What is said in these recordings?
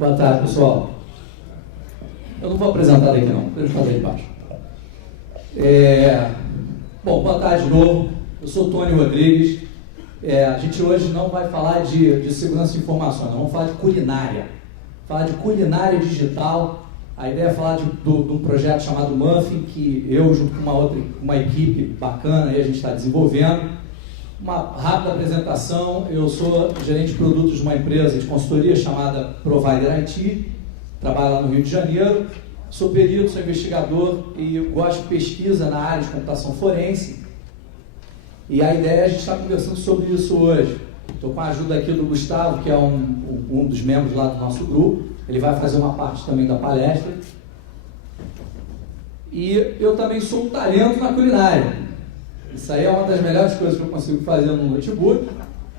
Boa tarde, pessoal. Eu não vou apresentar daqui não, deixa eu fazer de baixo. Bom, boa tarde de novo. Eu sou o Tony Rodrigues. A gente hoje não vai falar de segurança de informações, nós vamos falar de culinária. Falar de culinária digital. A ideia é falar de um projeto chamado Muffin, que eu, junto com uma equipe bacana, aí a gente está desenvolvendo. Uma rápida apresentação: eu sou gerente de produtos de uma empresa de consultoria chamada Provider IT, trabalho lá no Rio de Janeiro, sou perito, sou investigador e gosto de pesquisa na área de computação forense. E a ideia é a gente estar conversando sobre isso hoje. Estou com a ajuda aqui do Gustavo, que é um dos membros lá do nosso grupo. Ele vai fazer uma parte também da palestra. E eu também sou um talento na culinária. Isso aí é uma das melhores coisas que eu consigo fazer no notebook.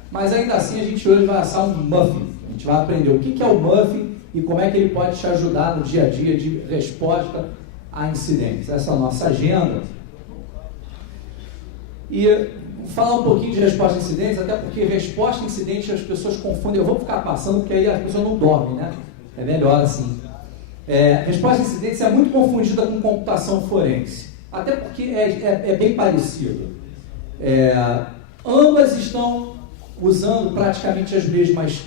Mas ainda assim a gente hoje vai assar um muffin. A gente vai aprender o que é o muffin e como é que ele pode te ajudar no dia a dia de resposta a incidentes. Essa é a nossa agenda. E falar um pouquinho de resposta a incidentes, até porque resposta a incidentes as pessoas confundem. Eu vou ficar passando porque aí as pessoas não dormem, né? É melhor assim. Resposta a incidentes é muito confundida com computação forense. Até porque é bem parecido. Ambas estão usando praticamente as mesmas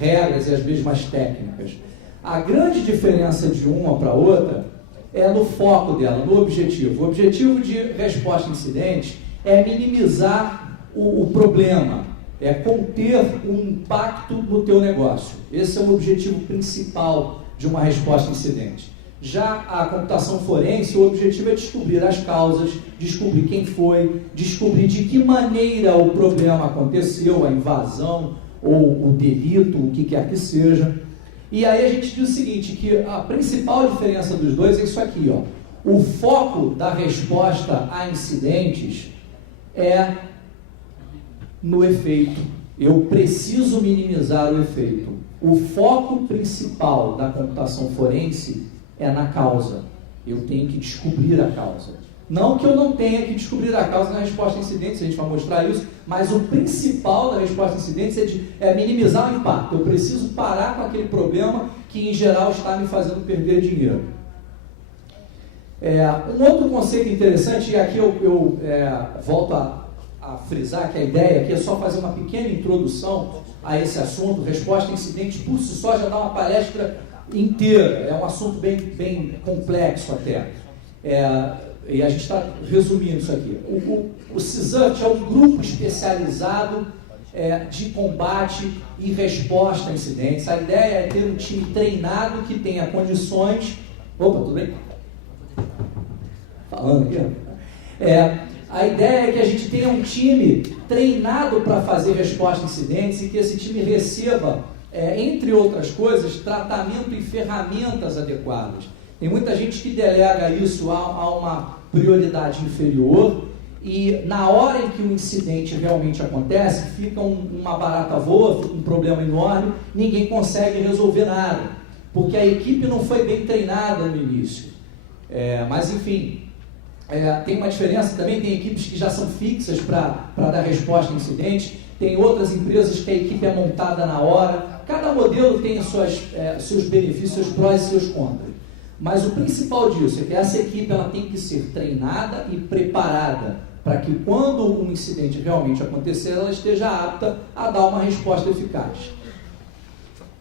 regras e as mesmas técnicas. A grande diferença de uma para outra é no foco dela, no objetivo. O objetivo de resposta a incidentes é minimizar o problema, é conter o impacto no teu negócio. Esse é o objetivo principal de uma resposta a incidente. Já a computação forense, o objetivo é descobrir as causas, descobrir quem foi, descobrir de que maneira o problema aconteceu, a invasão ou o delito, o que quer que seja. E aí a gente diz o seguinte, que a principal diferença dos dois é isso aqui, ó. O foco da resposta a incidentes é no efeito. Eu preciso minimizar o efeito. O foco principal da computação forense é na causa. Eu tenho que descobrir a causa. Não que eu não tenha que descobrir a causa na resposta a incidentes, a gente vai mostrar isso, mas o principal da resposta a incidentes é minimizar o impacto. Eu preciso parar com aquele problema que, em geral, está me fazendo perder dinheiro. Um outro conceito interessante, e aqui eu volto a frisar que a ideia aqui é só fazer uma pequena introdução a esse assunto. Resposta a incidentes por si só já dá uma palestra inteira, é um assunto bem complexo até. E a gente está resumindo isso aqui. O CISURT é um grupo especializado de combate e resposta a incidentes. A ideia é ter um time treinado que tenha condições... Opa, tudo bem? Falando aqui. A ideia é que a gente tenha um time treinado para fazer resposta a incidentes e que esse time receba, entre outras coisas, tratamento e ferramentas adequadas. Tem muita gente que delega isso a uma prioridade inferior e na hora em que o incidente realmente acontece, fica uma barata voa, fica um problema enorme, ninguém consegue resolver nada, porque a equipe não foi bem treinada no início. Mas enfim, tem uma diferença também, tem equipes que já são fixas para dar resposta a incidentes, tem outras empresas que a equipe é montada na hora. Cada modelo tem seus benefícios, seus prós e seus contras. Mas o principal disso é que essa equipe ela tem que ser treinada e preparada para que quando um incidente realmente acontecer, ela esteja apta a dar uma resposta eficaz.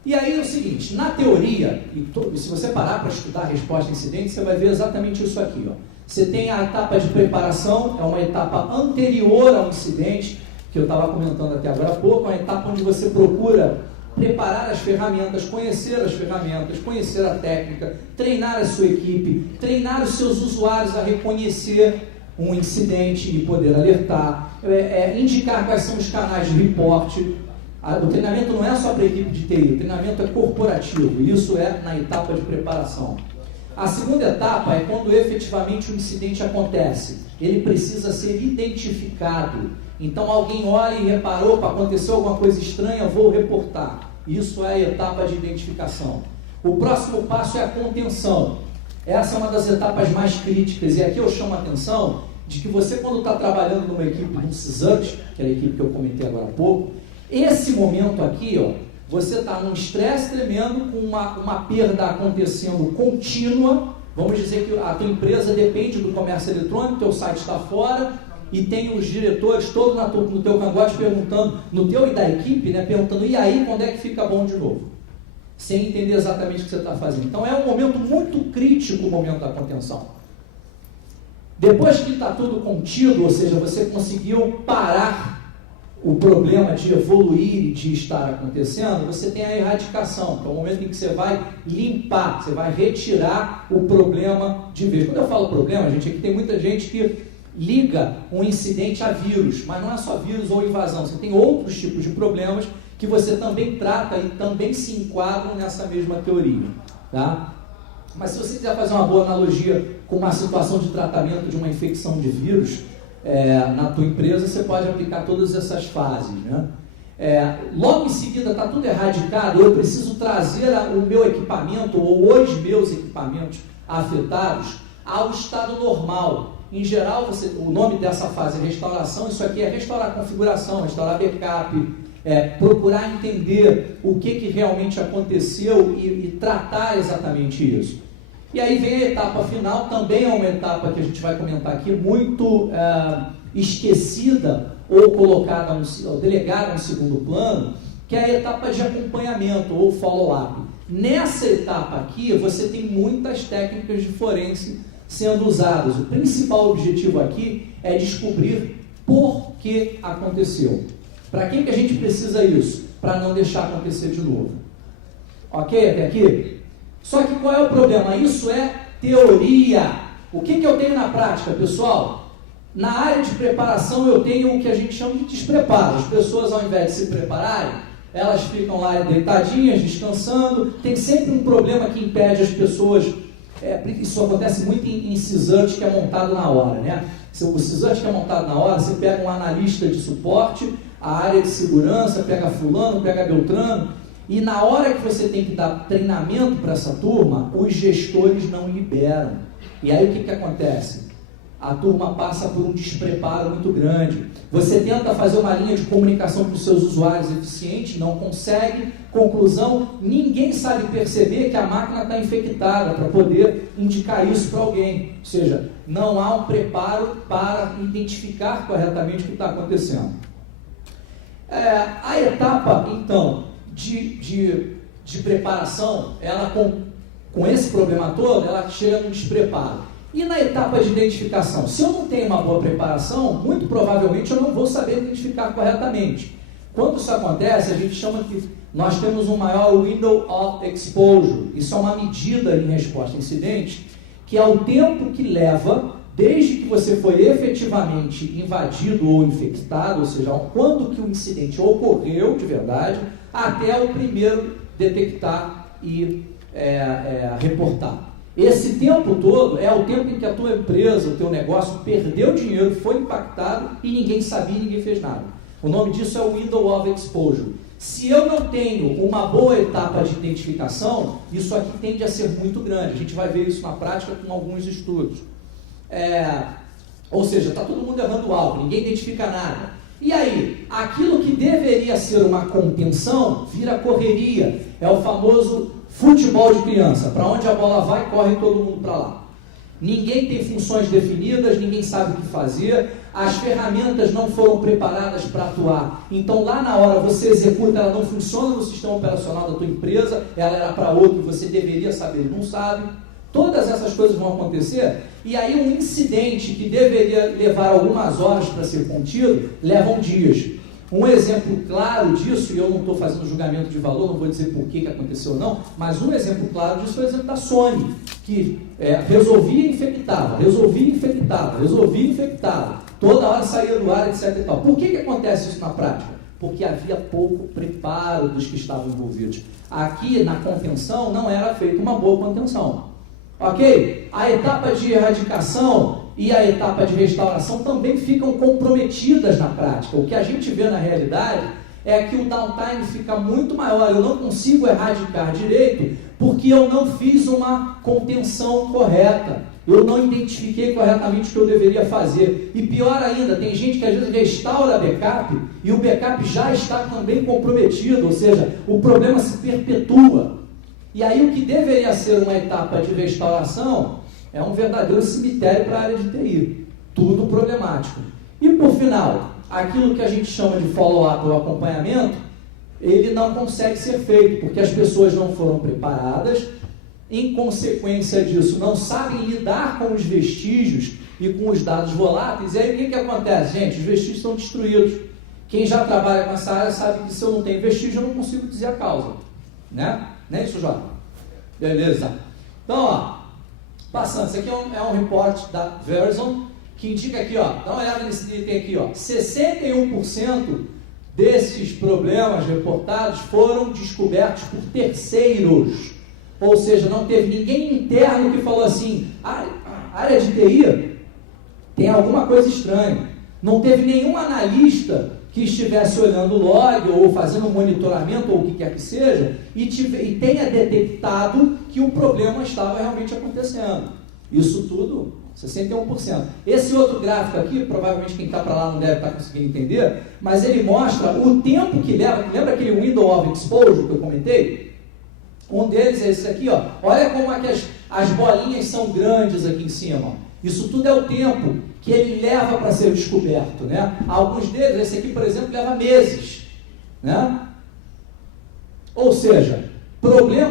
E aí é o seguinte, na teoria, e se você parar para estudar a resposta a incidentes, você vai ver exatamente isso aqui, ó. Você tem a etapa de preparação, é uma etapa anterior ao incidente, que eu estava comentando até agora há pouco, uma etapa onde você procura preparar as ferramentas, conhecer as ferramentas, conhecer a técnica, treinar a sua equipe, treinar os seus usuários a reconhecer um incidente e poder alertar, indicar quais são os canais de reporte. O treinamento não é só para a equipe de TI, o treinamento é corporativo, e isso é na etapa de preparação. A segunda etapa é quando efetivamente o incidente acontece. Ele precisa ser identificado. Então alguém olha e reparou, aconteceu alguma coisa estranha, vou reportar. Isso é a etapa de identificação. O próximo passo é a contenção. Essa é uma das etapas mais críticas. E aqui eu chamo a atenção de que você, quando está trabalhando numa equipe do CISURT, que é a equipe que eu comentei agora há pouco, esse momento aqui, ó, Você está num estresse tremendo, com uma perda acontecendo contínua. Vamos dizer que a tua empresa depende do comércio eletrônico, teu site está fora, e tem os diretores todos no teu cangote perguntando, no teu e da equipe, né, perguntando, e aí, quando é que fica bom de novo? Sem entender exatamente o que você está fazendo. Então, é um momento muito crítico, o momento da contenção. Depois que está tudo contido, ou seja, você conseguiu parar o problema de evoluir e de estar acontecendo, você tem a erradicação, que é o momento em que você vai limpar, você vai retirar o problema de vez. Quando eu falo problema, gente, aqui tem muita gente que liga um incidente a vírus, mas não é só vírus ou invasão, você tem outros tipos de problemas que você também trata e também se enquadram nessa mesma teoria, tá? Mas se você quiser fazer uma boa analogia com uma situação de tratamento de uma infecção de vírus, na tua empresa, você pode aplicar todas essas fases, né? Logo em seguida está tudo erradicado, eu preciso trazer o meu equipamento ou os meus equipamentos afetados ao estado normal. Em geral, o nome dessa fase é restauração. Isso aqui é restaurar a configuração, restaurar backup, procurar entender o que realmente aconteceu e tratar exatamente isso. E aí vem a etapa final, também é uma etapa que a gente vai comentar aqui, muito esquecida ou colocada, ou delegada no segundo plano, que é a etapa de acompanhamento ou follow-up. Nessa etapa aqui, você tem muitas técnicas de forense sendo usadas. O principal objetivo aqui é descobrir por que aconteceu. Para que a gente precisa isso? Para não deixar acontecer de novo. Ok? Até aqui? Só que qual é o problema? Isso é teoria. O que eu tenho na prática, pessoal? Na área de preparação eu tenho o que a gente chama de despreparo. As pessoas, ao invés de se prepararem, elas ficam lá deitadinhas, descansando. Tem sempre um problema que impede as pessoas. Isso acontece muito em CISUT, que é montado na hora, né? O CISUT que é montado na hora, você pega um analista de suporte, a área de segurança, pega fulano, pega beltrano, e na hora que você tem que dar treinamento para essa turma, os gestores não liberam. E aí o que acontece? A turma passa por um despreparo muito grande. Você tenta fazer uma linha de comunicação com os seus usuários eficiente, não consegue. Conclusão, ninguém sabe perceber que a máquina está infectada para poder indicar isso para alguém. Ou seja, não há um preparo para identificar corretamente o que está acontecendo. A etapa, então, de preparação, ela com esse problema todo, ela chega no despreparo. E na etapa de identificação, se eu não tenho uma boa preparação, muito provavelmente eu não vou saber identificar corretamente. Quando isso acontece, a gente chama que nós temos um maior window of exposure. Isso é uma medida em resposta a incidente, que é o tempo que leva, desde que você foi efetivamente invadido ou infectado, ou seja, quando que o incidente ocorreu de verdade, até o primeiro detectar e reportar. Esse tempo todo é o tempo em que a tua empresa, o teu negócio perdeu dinheiro, foi impactado e ninguém sabia, ninguém fez nada. O nome disso é o Window of Exposure. Se eu não tenho uma boa etapa de identificação, isso aqui tende a ser muito grande. A gente vai ver isso na prática com alguns estudos. Ou seja, está todo mundo errando algo, ninguém identifica nada. E aí, aquilo que deveria ser uma contenção, vira correria. É o famoso futebol de criança. Para onde a bola vai, corre todo mundo para lá. Ninguém tem funções definidas, ninguém sabe o que fazer, as ferramentas não foram preparadas para atuar. Então, lá na hora, você executa, ela não funciona no sistema operacional da tua empresa, ela era para outro, você deveria saber, não sabe. Todas essas coisas vão acontecer, e aí um incidente que deveria levar algumas horas para ser contido, levam dias. Um exemplo claro disso, e eu não estou fazendo julgamento de valor, não vou dizer por que aconteceu ou não, mas um exemplo claro disso foi o exemplo da Sony, que resolvia e infectava, toda hora saía do ar, etc. E tal. Por que acontece isso na prática? Porque havia pouco preparo dos que estavam envolvidos. Aqui, na contenção, não era feita uma boa contenção. Ok? A etapa de erradicação e a etapa de restauração também ficam comprometidas na prática. O que a gente vê na realidade é que o downtime fica muito maior. Eu não consigo erradicar direito porque eu não fiz uma contenção correta. eu não identifiquei corretamente o que eu deveria fazer. E pior ainda, tem gente que às vezes restaura backup e o backup já está também comprometido, ou seja, o problema se perpetua. E aí o que deveria ser uma etapa de restauração é um verdadeiro cemitério para a área de TI. Tudo problemático. E por final, aquilo que a gente chama de follow-up ou acompanhamento, ele não consegue ser feito, porque as pessoas não foram preparadas, em consequência disso, não sabem lidar com os vestígios e com os dados voláteis. E aí o que acontece? Gente, os vestígios são destruídos. Quem já trabalha com essa área sabe que se eu não tenho vestígio, eu não consigo dizer a causa. Né? Não é isso, Jota? Beleza. Então, ó, passando, isso aqui é um report da Verizon, que indica aqui, ó, dá uma olhada nesse item aqui, ó, 61% desses problemas reportados foram descobertos por terceiros. Ou seja, não teve ninguém interno que falou assim, a área de TI tem alguma coisa estranha. Não teve nenhum analista que estivesse olhando o log ou fazendo um monitoramento ou o que quer que seja e tenha detectado que o problema estava realmente acontecendo. Isso tudo, 61%. Esse outro gráfico aqui, provavelmente quem está para lá não deve estar conseguindo entender, mas ele mostra o tempo que leva. Lembra aquele window of exposure que eu comentei? Um deles é esse aqui, ó. Olha como é que as bolinhas são grandes aqui em cima. Isso tudo é o tempo que ele leva para ser descoberto, né? Alguns deles, esse aqui, por exemplo, leva meses, né? Ou seja,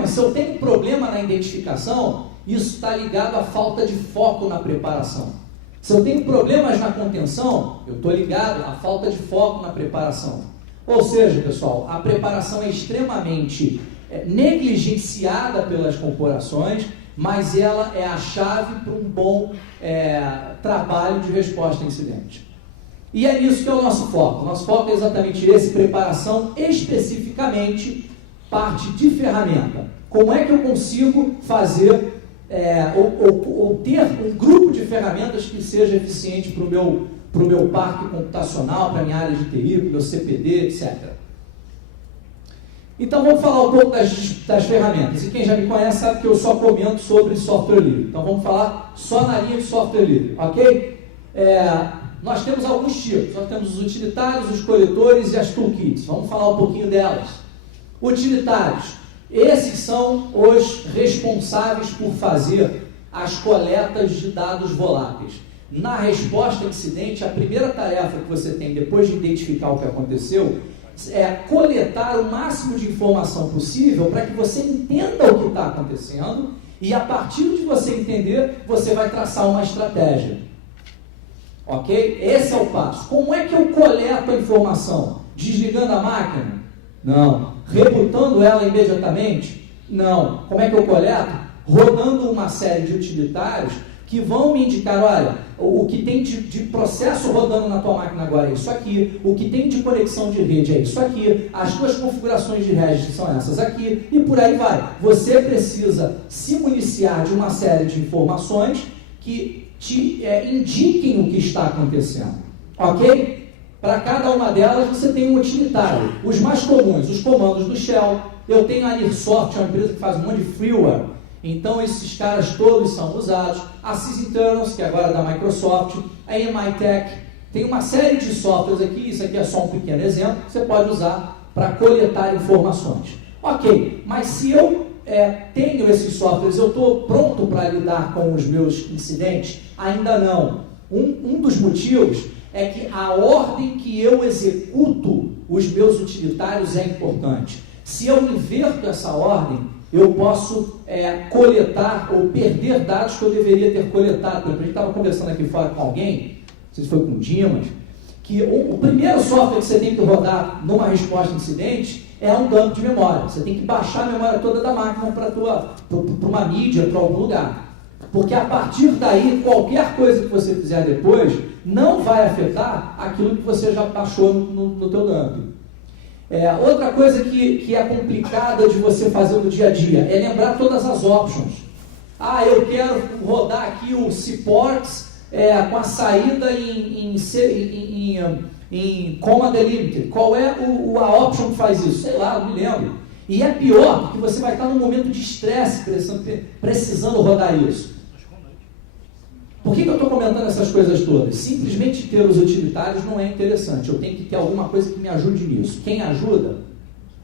se eu tenho problema na identificação, isso está ligado à falta de foco na preparação. Se eu tenho problemas na contenção, eu estou ligado à falta de foco na preparação. Ou seja, pessoal, a preparação é extremamente negligenciada pelas corporações, mas ela é a chave para um bom trabalho de resposta a incidente. E é nisso que é o nosso foco. O nosso foco é exatamente esse, preparação especificamente parte de ferramenta. Como é que eu consigo fazer ou ter um grupo de ferramentas que seja eficiente para o meu parque computacional, para a minha área de TI, para o meu CPD, etc. Então vamos falar um pouco das ferramentas. E quem já me conhece sabe que eu só comento sobre software livre. Então vamos falar só na linha de software livre, ok? Nós temos alguns tipos. Nós temos os utilitários, os coletores e as toolkits. Vamos falar um pouquinho delas. Utilitários. Esses são os responsáveis por fazer as coletas de dados voláteis. Na resposta a incidente, a primeira tarefa que você tem depois de identificar o que aconteceu é coletar o máximo de informação possível para que você entenda o que está acontecendo e a partir de você entender, você vai traçar uma estratégia. Ok? Esse é o passo. Como é que eu coleto a informação? Desligando a máquina? Não. Rebutando ela imediatamente? Não. Como é que eu coleto? Rodando uma série de utilitários que vão me indicar, olha, o que tem de processo rodando na tua máquina agora é isso aqui, o que tem de conexão de rede é isso aqui, as tuas configurações de registro são essas aqui, e por aí vai. Você precisa se municiar de uma série de informações que te indiquem o que está acontecendo, ok? Para cada uma delas você tem um utilitário. Os mais comuns, os comandos do Shell. Eu tenho a Nearsoft, uma empresa que faz um monte de freeware. Então esses caras todos são usados. A Sysinternals, que agora é da Microsoft. A MITech. Tem uma série de softwares aqui. Isso aqui é só um pequeno exemplo. Que você pode usar para coletar informações. Ok, mas se eu tenho esses softwares, eu estou pronto para lidar com os meus incidentes? Ainda não. Um dos motivos é que a ordem que eu executo os meus utilitários é importante. Se eu inverto essa ordem, eu posso coletar ou perder dados que eu deveria ter coletado. Por exemplo, a gente estava conversando aqui fora com alguém, não sei se foi com o Dimas, que o primeiro software que você tem que rodar numa resposta a incidente é um dump de memória. Você tem que baixar a memória toda da máquina para uma mídia, para algum lugar. Porque a partir daí, qualquer coisa que você fizer depois não vai afetar aquilo que você já baixou no teu dump. Outra coisa que é complicada de você fazer no dia a dia é lembrar todas as options. Eu quero rodar aqui o supports com a saída em comma delimited. Qual é a option que faz isso? Sei lá, não me lembro. E é pior, porque você vai estar num momento de estresse precisando rodar isso. Por que eu estou comentando essas coisas todas? Simplesmente ter os utilitários não é interessante. Eu tenho que ter alguma coisa que me ajude nisso. Quem ajuda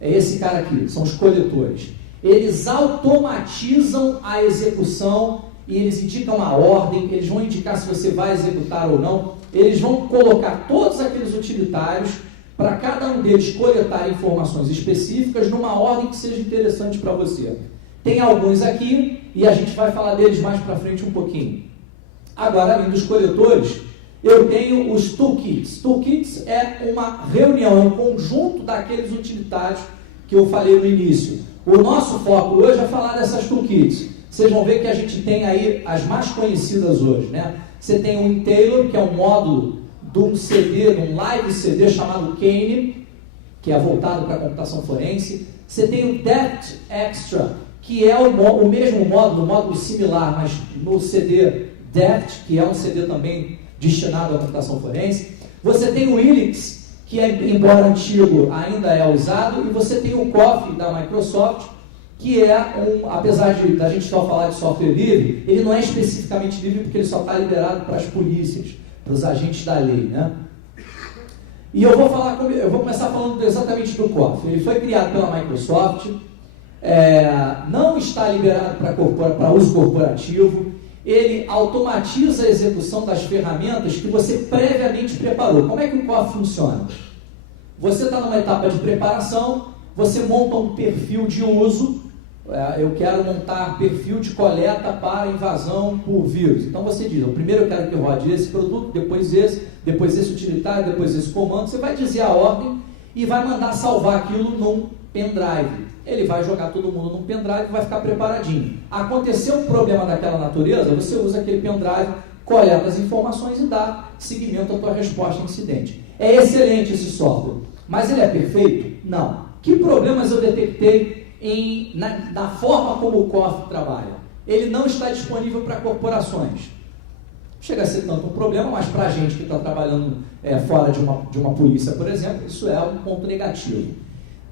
é esse cara aqui, são os coletores. Eles automatizam a execução e eles indicam a ordem, eles vão indicar se você vai executar ou não. Eles vão colocar todos aqueles utilitários para cada um deles coletar informações específicas numa ordem que seja interessante para você. Tem alguns aqui e a gente vai falar deles mais para frente um pouquinho. Agora, além dos coletores, eu tenho os toolkits. Toolkits é uma reunião, é um conjunto daqueles utilitários que eu falei no início. O nosso foco hoje é falar dessas toolkits. Vocês vão ver que a gente tem aí as mais conhecidas hoje, né? Você tem o Intailor, que é um módulo de um CD, de um live CD chamado Kane, que é voltado para a computação forense. Você tem o Depth Extra, que é o mesmo módulo similar, mas no CD Depth, que é um CD também destinado à computação forense. Você tem o Helix, que embora antigo, ainda é usado, e você tem o COF da Microsoft, que é apesar da gente só falar de software livre, ele não é especificamente livre porque ele só está liberado para as polícias, para os agentes da lei, né? E eu vou começar falando exatamente do COF. Ele foi criado pela Microsoft, não está liberado para uso corporativo, ele automatiza a execução das ferramentas que você previamente preparou. Como é que o COF funciona? Você está numa etapa de preparação, você monta um perfil de uso. Eu quero montar perfil de coleta para invasão por vírus. Então você diz, primeiro eu quero que rode esse produto, depois esse utilitário, depois esse comando. Você vai dizer a ordem e vai mandar salvar aquilo num pendrive. Ele vai jogar todo mundo num pendrive e vai ficar preparadinho. Aconteceu um problema daquela natureza, você usa aquele pendrive, coleta as informações e dá seguimento à tua resposta ao incidente. É excelente esse software, mas ele é perfeito? Não. Que problemas eu detectei na forma como o COF trabalha? Ele não está disponível para corporações. Chega a ser tanto um problema, mas para a gente que está trabalhando fora de uma polícia, por exemplo, isso é um ponto negativo.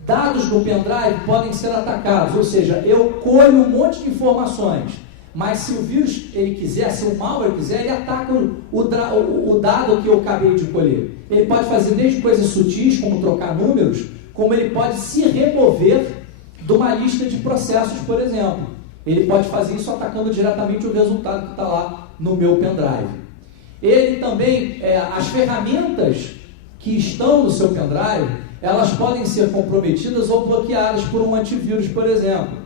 Dados do pendrive podem ser atacados, ou seja, eu colho um monte de informações, mas se o vírus ele quiser, se o malware quiser, ele ataca o dado que eu acabei de colher. Ele pode fazer desde coisas sutis, como trocar números, como ele pode se remover de uma lista de processos, por exemplo. Ele pode fazer isso atacando diretamente o resultado que está lá no meu pendrive. Ele também, as ferramentas que estão no seu pendrive, elas podem ser comprometidas ou bloqueadas por um antivírus, por exemplo.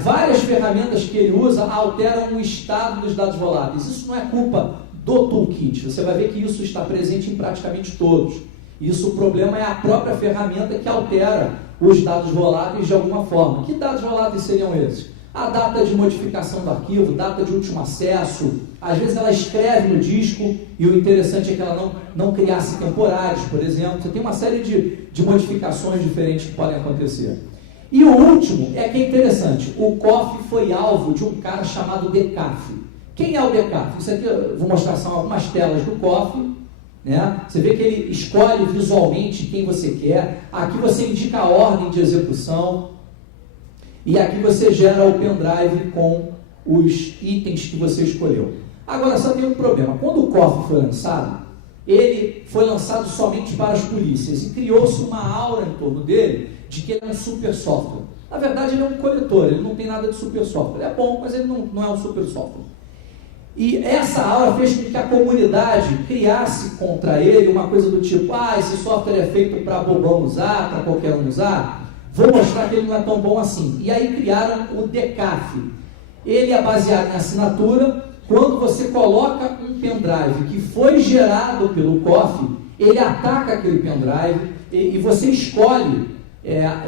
Várias ferramentas que ele usa alteram o estado dos dados voláteis. Isso não é culpa do toolkit. Você vai ver que isso está presente em praticamente todos. Isso, o problema é a própria ferramenta que altera os dados voláteis de alguma forma. Que dados voláteis seriam esses? A data de modificação do arquivo, data de último acesso. Às vezes ela escreve no disco e o interessante é que ela não criasse temporários, por exemplo. Você tem uma série de modificações diferentes que podem acontecer. E o último é que é interessante. O COF foi alvo de um cara chamado Decaf. Quem é o Decaf? Isso aqui eu vou mostrar, são algumas telas do COF. Né? Você vê que ele escolhe visualmente quem você quer. Aqui você indica a ordem de execução. E aqui você gera o pendrive com os itens que você escolheu. Agora só tem um problema. Quando o COF foi lançado, ele foi lançado somente para as polícias e criou-se uma aura em torno dele de que ele é um super software. Na verdade ele é um coletor, ele não tem nada de super software. É bom, mas ele não é um super software. E essa aura fez com que a comunidade criasse contra ele uma coisa do tipo, esse software é feito para bobão usar, para qualquer um usar. Vou mostrar que ele não é tão bom assim. E aí criaram o Decaf. Ele é baseado em assinatura. Quando você coloca um pendrive que foi gerado pelo COF, ele ataca aquele pendrive e você escolhe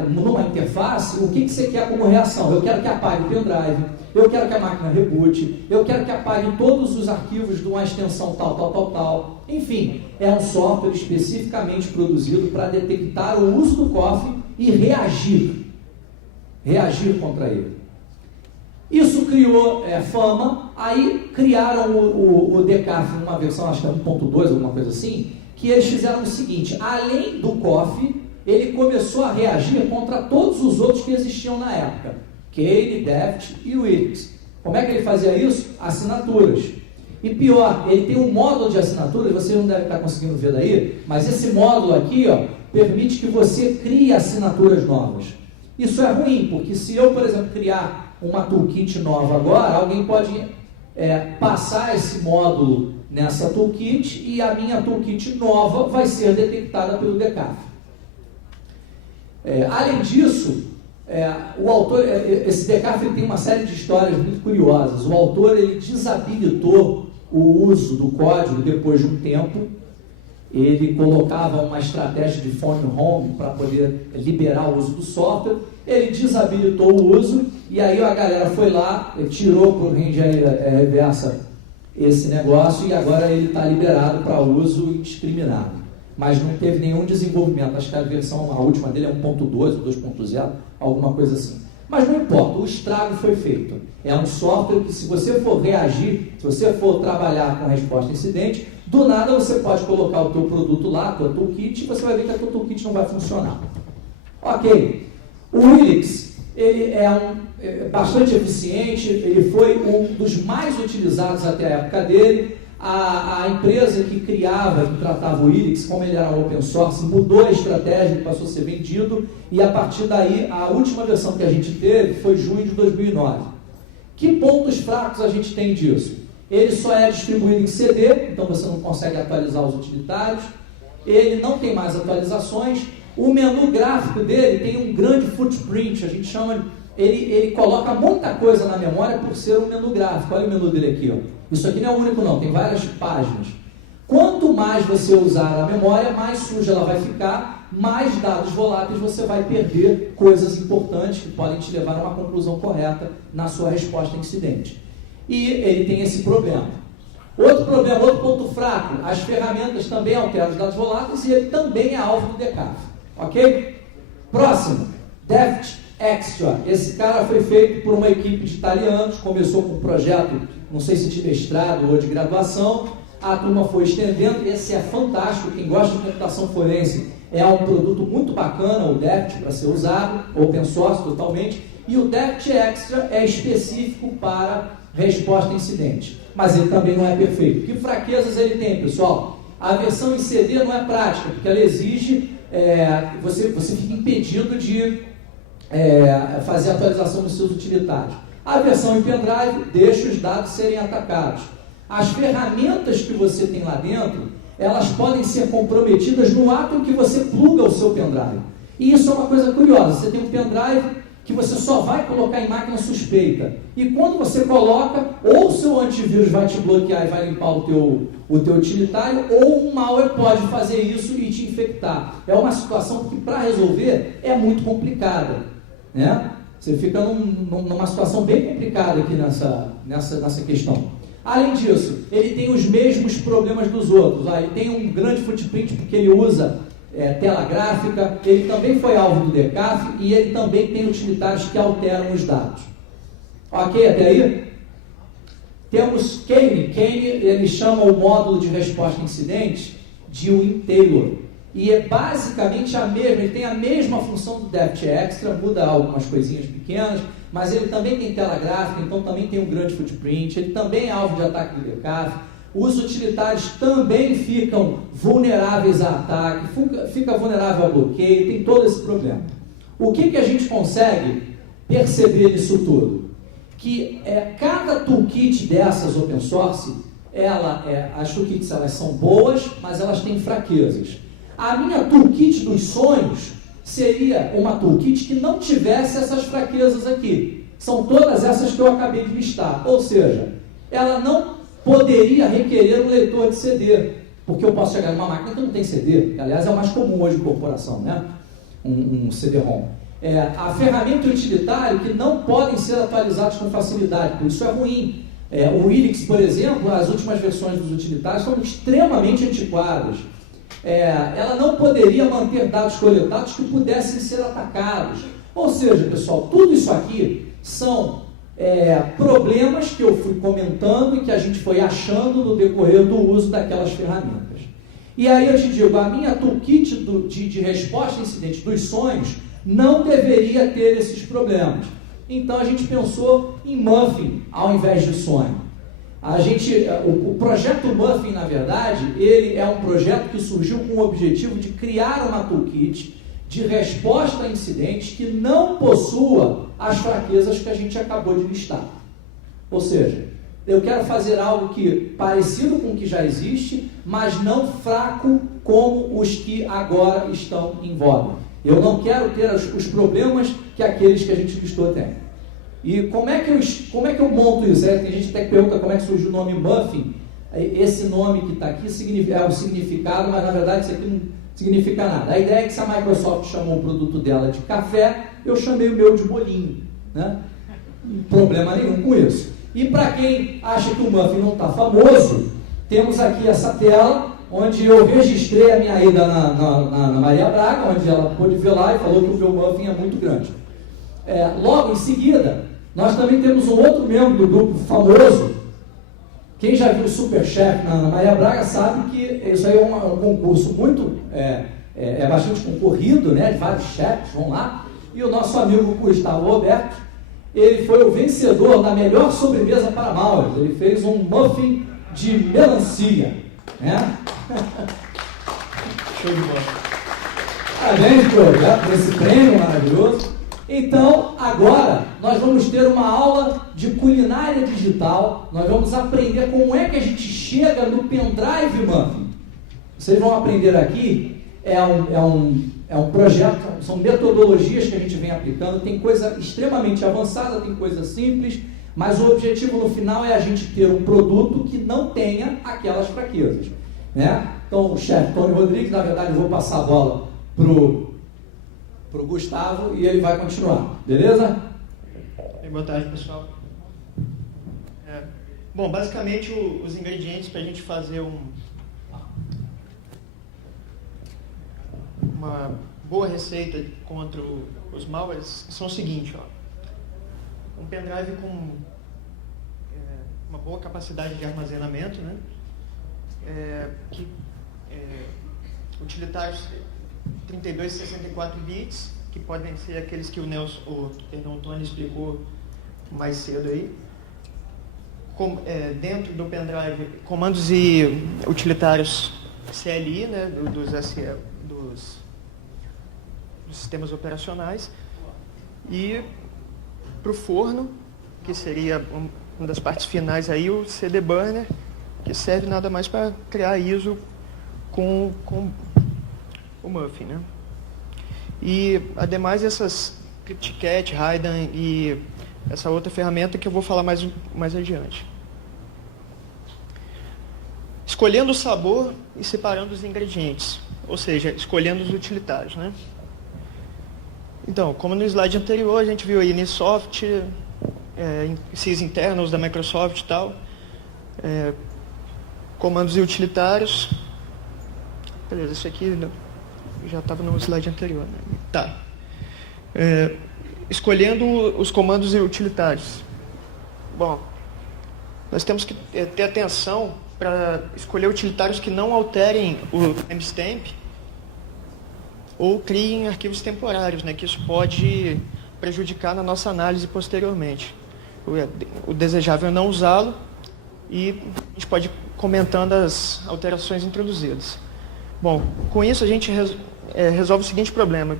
numa interface o que você quer como reação. Eu quero que apague o pendrive, eu quero que a máquina reboot, eu quero que apague todos os arquivos de uma extensão tal. Enfim, é um software especificamente produzido para detectar o uso do COF e reagir contra ele. Isso criou fama, aí criaram o Decaf numa versão, acho que é 1.2, alguma coisa assim, que eles fizeram o seguinte, além do COF, ele começou a reagir contra todos os outros que existiam na época, Kane, Depth e o Helix. Como é que ele fazia isso? Assinaturas. E pior, ele tem um módulo de assinaturas, vocês não devem estar conseguindo ver daí, mas esse módulo aqui, ó, permite que você crie assinaturas novas. Isso é ruim, porque se eu, por exemplo, criar uma toolkit nova agora, alguém pode passar esse módulo nessa toolkit e a minha toolkit nova vai ser detectada pelo DCAF. Além disso, o autor, esse DCAF tem uma série de histórias muito curiosas. O autor ele desabilitou o uso do código depois de um tempo. Ele colocava uma estratégia de phone home para poder liberar o uso do software. Ele desabilitou o uso e aí a galera foi lá, tirou por engenharia reversa esse negócio e agora ele está liberado para uso indiscriminado. Mas não teve nenhum desenvolvimento. Acho que a última dele é 1.2, 2.0, alguma coisa assim. Mas não importa, o estrago foi feito. É um software que, se você for reagir, se você for trabalhar com resposta a incidente, do nada você pode colocar o teu produto lá, a tua toolkit, e você vai ver que a tua toolkit não vai funcionar. Ok. O Willix, ele é bastante eficiente, ele foi um dos mais utilizados até a época dele. A empresa que criava, que tratava o Willix, como ele era open source, mudou a estratégia, ele passou a ser vendido, e a partir daí, a última versão que a gente teve foi junho de 2009. Que pontos fracos a gente tem disso? Ele só é distribuído em CD, então você não consegue atualizar os utilitários, ele não tem mais atualizações, o menu gráfico dele tem um grande footprint, a gente chama, ele coloca muita coisa na memória por ser um menu gráfico. Olha o menu dele aqui, ó. Isso aqui não é o único não, tem várias páginas. Quanto mais você usar a memória, mais suja ela vai ficar, mais dados voláteis você vai perder, coisas importantes que podem te levar a uma conclusão correta na sua resposta a incidente. E ele tem esse problema. Outro problema, outro ponto fraco, as ferramentas também alteram os dados voláteis e ele também é alvo do DCAF. Ok? Próximo, Deft Extra. Esse cara foi feito por uma equipe de italianos, começou com um projeto, não sei se de mestrado ou de graduação, a turma foi estendendo, esse é fantástico, quem gosta de computação forense é um produto muito bacana, o Deft, para ser usado, open source totalmente, e o Deft Extra é específico para resposta a incidente, mas ele também não é perfeito. Que fraquezas ele tem, pessoal? A versão em CD não é prática, porque ela exige, você fica impedido de fazer a atualização dos seus utilitários. A versão em pendrive deixa os dados serem atacados. As ferramentas que você tem lá dentro, elas podem ser comprometidas no ato em que você pluga o seu pendrive. E isso é uma coisa curiosa. Você tem um pendrive que você só vai colocar em máquina suspeita. E quando você coloca, ou o seu antivírus vai te bloquear e vai limpar o teu utilitário, ou um malware pode fazer isso e te infectar. É uma situação que, para resolver, é muito complicada, né? Você fica numa situação bem complicada aqui nessa questão. Além disso, ele tem os mesmos problemas dos outros. Ele tem um grande footprint porque ele usa tela gráfica, ele também foi alvo do DCAF e ele também tem utilitários que alteram os dados. Ok, até aí? Temos Kane. Kane, ele chama o módulo de resposta a incidentes de WinTailor. E é basicamente a mesma, ele tem a mesma função do Deft Extra, muda algumas coisinhas pequenas, mas ele também tem tela gráfica, então também tem um grande footprint, ele também é alvo de ataque do DCAF. Os utilitários também ficam vulneráveis a ataque, fica vulnerável a bloqueio, tem todo esse problema. O que a gente consegue perceber nisso tudo? Que cada toolkit dessas open source, as toolkits elas são boas, mas elas têm fraquezas. A minha toolkit dos sonhos seria uma toolkit que não tivesse essas fraquezas aqui. São todas essas que eu acabei de listar. Ou seja, ela não poderia requerer um leitor de CD, porque eu posso chegar numa máquina que não tem CD, que, aliás, é o mais comum hoje em corporação, né? Um CD-ROM. A ferramenta e o utilitário que não podem ser atualizados com facilidade, por isso é ruim. O Willix, por exemplo, as últimas versões dos utilitários são extremamente antiquadas. Ela não poderia manter dados coletados que pudessem ser atacados. Ou seja, pessoal, tudo isso aqui são problemas que eu fui comentando e que a gente foi achando no decorrer do uso daquelas ferramentas. E aí eu te digo, a minha toolkit de resposta a incidentes dos sonhos não deveria ter esses problemas. Então a gente pensou em Muffin ao invés de sonho. O projeto Muffin, na verdade, ele é um projeto que surgiu com o objetivo de criar uma toolkit de resposta a incidentes que não possua as fraquezas que a gente acabou de listar. Ou seja, eu quero fazer algo parecido com o que já existe, mas não fraco como os que agora estão em voga. Eu não quero ter os problemas que aqueles que a gente listou têm. E como é que eu monto isso? Tem gente até que pergunta como é que surgiu o nome Muffin. Esse nome que está aqui é o significado, mas na verdade isso aqui não significa nada. A ideia é que se a Microsoft chamou o produto dela de café, eu chamei o meu de bolinho, né? Não problema nenhum com isso. E para quem acha que o Muffin não está famoso, temos aqui essa tela, onde eu registrei a minha ida na Maria Braga, onde ela pôde ver lá e falou que o meu Muffin é muito grande. Logo em seguida, nós também temos um outro membro do grupo famoso. Quem já viu o Superchef na Maria Braga sabe que isso aí é um concurso muito, bastante concorrido, né? Vários chefs vão lá. E o nosso amigo Gustavo Roberto, ele foi o vencedor da melhor sobremesa para Mauers. Ele fez um muffin de melancia, né? Show de bola. Parabéns por esse prêmio maravilhoso. Então, agora, nós vamos ter uma aula de culinária digital. Nós vamos aprender como é que a gente chega no pendrive Muffin. Vocês vão aprender aqui, é um projeto, são metodologias que a gente vem aplicando. Tem coisa extremamente avançada, tem coisa simples, mas o objetivo no final é a gente ter um produto que não tenha aquelas fraquezas, né? Então, o chefe Tony Rodrigues, na verdade, eu vou passar a bola pro Gustavo e ele vai continuar, beleza? Boa tarde, pessoal. Bom, basicamente os ingredientes para a gente fazer uma boa receita contra os malwares são o seguinte, ó. Um pendrive com uma boa capacidade de armazenamento, né? Utilitários 32 e 64 bits, que podem ser aqueles que o Tony explicou mais cedo aí. Dentro do pendrive, comandos e utilitários CLI, né, dos sistemas operacionais. E para o forno, que seria uma das partes finais aí, o CD Burner, que serve nada mais para criar ISO com o Muffin, né? E, ademais, essas CryptCat, Raiden e essa outra ferramenta que eu vou falar mais adiante. Escolhendo o sabor e separando os ingredientes, ou seja, escolhendo os utilitários, né? Então, como no slide anterior, a gente viu aí Nisoft, sys internals da Microsoft e tal, comandos e utilitários. Beleza, isso aqui já estava no slide anterior, né? Tá. Escolhendo os comandos e utilitários. Bom, nós temos que ter atenção para escolher utilitários que não alterem o timestamp ou criem arquivos temporários, né? Que isso pode prejudicar na nossa análise posteriormente. O desejável é não usá-lo e a gente pode ir comentando as alterações introduzidas. Bom, com isso a gente resolve o seguinte problema: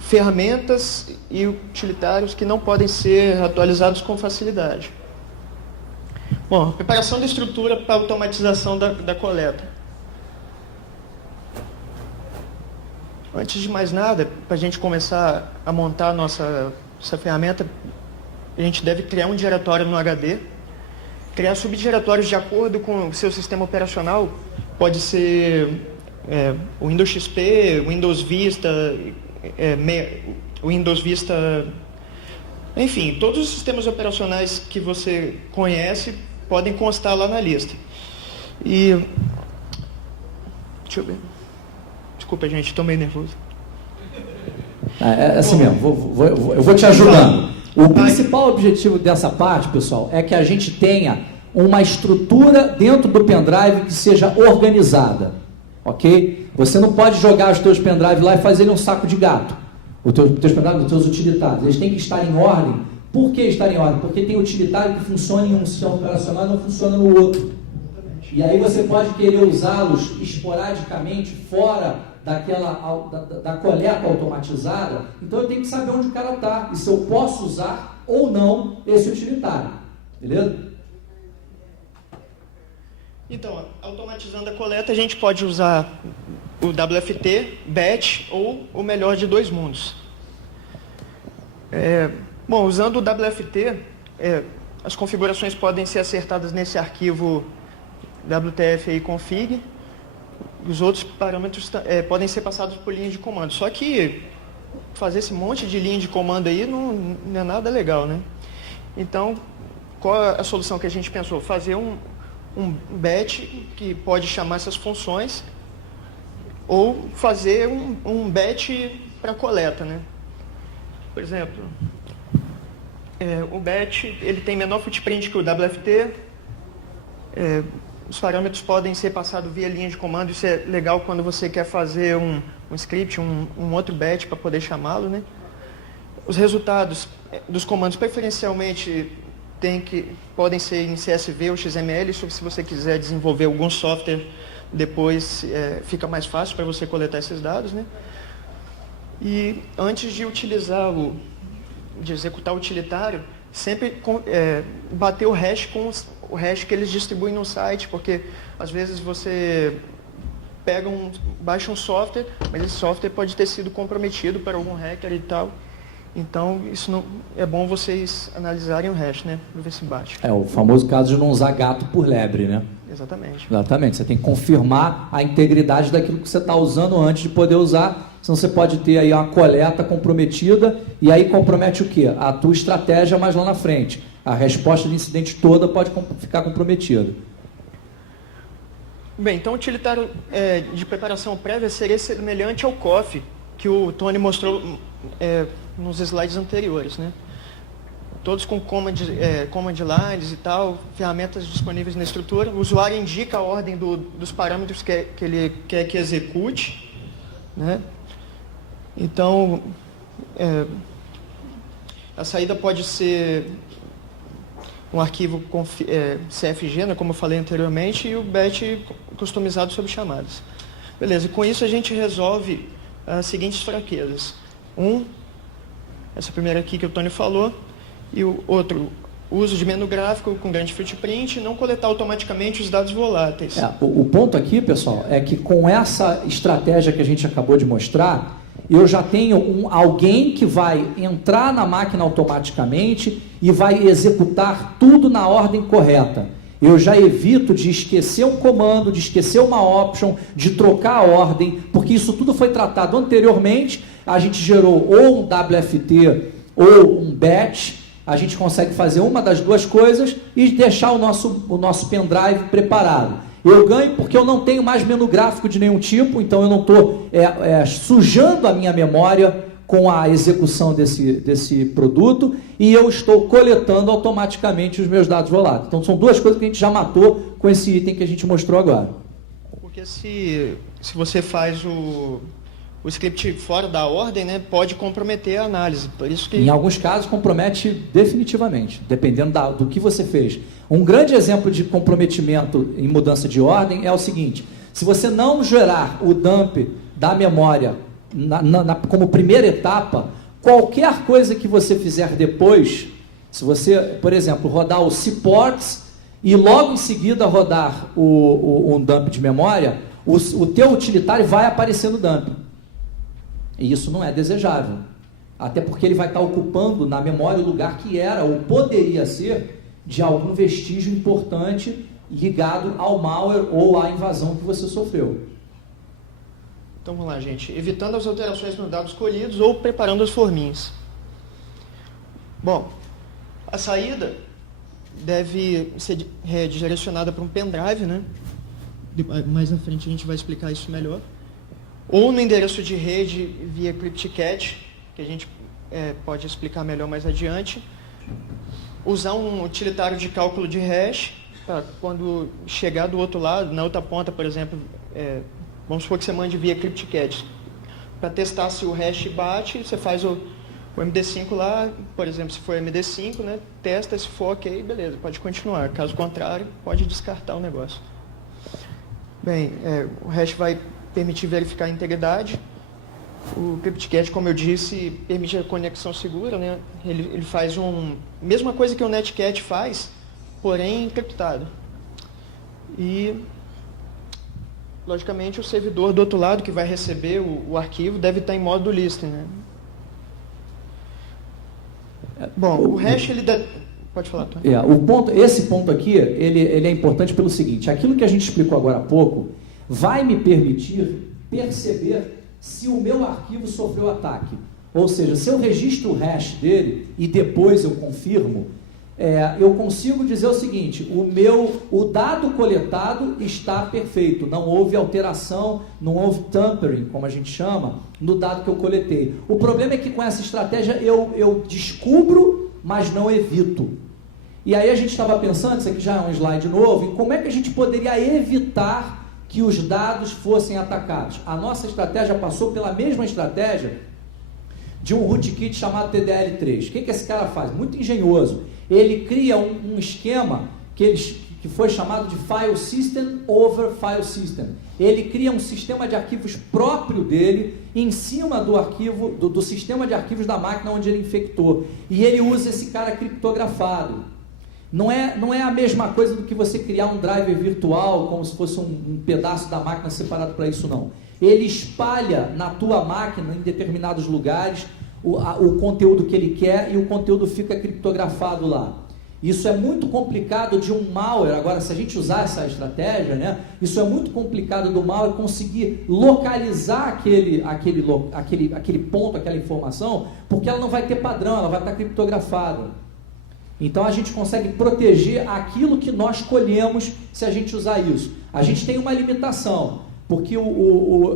ferramentas e utilitários que não podem ser atualizados com facilidade. Bom, preparação da estrutura para automatização da coleta. Antes de mais nada, para a gente começar a montar essa ferramenta, a gente deve criar um diretório no HD, criar subdiretórios de acordo com o seu sistema operacional. Pode ser o Windows XP, Windows Vista, Windows Vista, enfim, todos os sistemas operacionais que você conhece podem constar lá na lista. E deixa eu ver. Desculpa, gente, estou meio nervoso. É assim mesmo, eu vou te ajudando. O principal objetivo dessa parte, pessoal, é que a gente tenha uma estrutura dentro do pendrive que seja organizada, ok? Você não pode jogar os teus pendrives lá e fazer um saco de gato. Os teus pendrives, os teus utilitários, eles têm que estar em ordem Por que estar em ordem? Porque tem utilitário que funciona em um sistema operacional e não funciona no outro. E aí você pode querer usá-los esporadicamente fora da coleta automatizada. Então eu tenho que saber onde o cara está e se eu posso usar ou não esse utilitário. Beleza? Então, automatizando a coleta, a gente pode usar o WFT, batch ou o melhor de dois mundos. Bom, usando o WFT, as configurações podem ser acertadas nesse arquivo WTF-config. Os outros parâmetros podem ser passados por linha de comando. Só que fazer esse monte de linha de comando aí não é nada legal, né? Então, qual é a solução que a gente pensou? Fazer um batch que pode chamar essas funções ou fazer um batch para coleta, né? Por exemplo, o batch ele tem menor footprint que o WFT. Os parâmetros podem ser passados via linha de comando. Isso é legal quando você quer fazer um script, um outro batch para poder chamá-lo, né? Os resultados dos comandos preferencialmente podem ser em CSV ou XML. Isso, se você quiser desenvolver algum software depois, fica mais fácil para você coletar esses dados, né? E antes de executar o utilitário, sempre bater o hash com o hash que eles distribuem no site, porque às vezes você baixa um software, mas esse software pode ter sido comprometido por algum hacker e tal. Então, isso não é bom vocês analisarem o hash, né? Para ver se bate. O famoso caso de não usar gato por lebre, né? Exatamente. Exatamente. Você tem que confirmar a integridade daquilo que você está usando antes de poder usar. Senão você pode ter aí uma coleta comprometida e aí compromete o quê? A tua estratégia mais lá na frente. A resposta de incidente toda pode ficar comprometida. Bem, então o utilitário de preparação prévia seria semelhante ao COF, que o Tony mostrou nos slides anteriores, né? Todos com command lines e tal, ferramentas disponíveis na estrutura. O usuário indica a ordem dos parâmetros que ele quer que execute, né? Então, a saída pode ser um arquivo CFG, né, como eu falei anteriormente, e o batch customizado sob chamadas. Beleza, e com isso a gente resolve as seguintes fraquezas. Essa primeira aqui que o Tony falou, e o outro, o uso de menu gráfico com grande footprint e não coletar automaticamente os dados voláteis. O ponto aqui, pessoal, é que com essa estratégia que a gente acabou de mostrar, eu já tenho alguém que vai entrar na máquina automaticamente e vai executar tudo na ordem correta. Eu já evito de esquecer um comando, de esquecer uma option, de trocar a ordem, porque isso tudo foi tratado anteriormente. A gente gerou ou um WFT ou um batch. A gente consegue fazer uma das duas coisas e deixar o nosso pendrive preparado. Eu ganho porque eu não tenho mais menu gráfico de nenhum tipo, então eu não estou sujando a minha memória com a execução desse produto e eu estou coletando automaticamente os meus dados voláteis. Então são duas coisas que a gente já matou com esse item que a gente mostrou agora. Porque se você faz o script fora da ordem, né, pode comprometer a análise. Por isso que... Em alguns casos compromete definitivamente, dependendo do que você fez. Um grande exemplo de comprometimento em mudança de ordem é o seguinte: se você não gerar o dump da memória como primeira etapa, qualquer coisa que você fizer depois, se você, por exemplo, rodar o cports e logo em seguida rodar um dump de memória, o teu utilitário vai aparecer no dump. E isso não é desejável. Até porque ele vai estar ocupando na memória o lugar que era ou poderia ser de algum vestígio importante ligado ao malware ou à invasão que você sofreu. Então vamos lá, gente. Evitando as alterações nos dados colhidos ou preparando as forminhas. Bom, a saída deve ser redirecionada para um pendrive, né? Mais na frente a gente vai explicar isso melhor. Ou no endereço de rede via CryptCat, que a gente pode explicar melhor mais adiante. Usar um utilitário de cálculo de hash, para quando chegar do outro lado, na outra ponta, por exemplo, vamos supor que você mande via CryptCat. Para testar se o hash bate, você faz O MD5 lá, por exemplo, se for MD5, né, testa, se for ok, beleza, pode continuar. Caso contrário, pode descartar o negócio. Bem, o hash vai permitir verificar a integridade. O CryptCat, como eu disse, permite a conexão segura, né? Ele faz mesma coisa que o Netcat faz, porém encriptado. E, logicamente, o servidor do outro lado que vai receber o arquivo deve estar em modo listening, né? Bom, o hash ele pode falar, Tony. Esse ponto aqui, ele é importante pelo seguinte: aquilo que a gente explicou agora há pouco vai me permitir perceber se o meu arquivo sofreu ataque. Ou seja, se eu registro o hash dele e depois eu confirmo, eu consigo dizer o seguinte: o dado coletado está perfeito, não houve alteração, não houve tampering, como a gente chama, no dado que eu coletei. O problema é que com essa estratégia eu descubro, mas não evito. E aí a gente estava pensando, isso aqui já é um slide novo, em como é que a gente poderia evitar que os dados fossem atacados. A nossa estratégia passou pela mesma estratégia de um rootkit chamado TDL3. O que esse cara faz? Muito engenhoso. Ele cria um esquema que foi chamado de File System over File System. Ele cria um sistema de arquivos próprio dele em cima do arquivo, do sistema de arquivos da máquina onde ele infectou. E ele usa esse cara criptografado. Não é a mesma coisa do que você criar um driver virtual, como se fosse um pedaço da máquina separado para isso, não. Ele espalha na tua máquina, em determinados lugares, o conteúdo que ele quer e o conteúdo fica criptografado lá. Isso é muito complicado de um malware. Agora, se a gente usar essa estratégia, né, isso é muito complicado do malware conseguir localizar aquele ponto, aquela informação, porque ela não vai ter padrão, ela vai estar criptografada. Então a gente consegue proteger aquilo que nós colhemos se a gente usar isso. A gente tem uma limitação, porque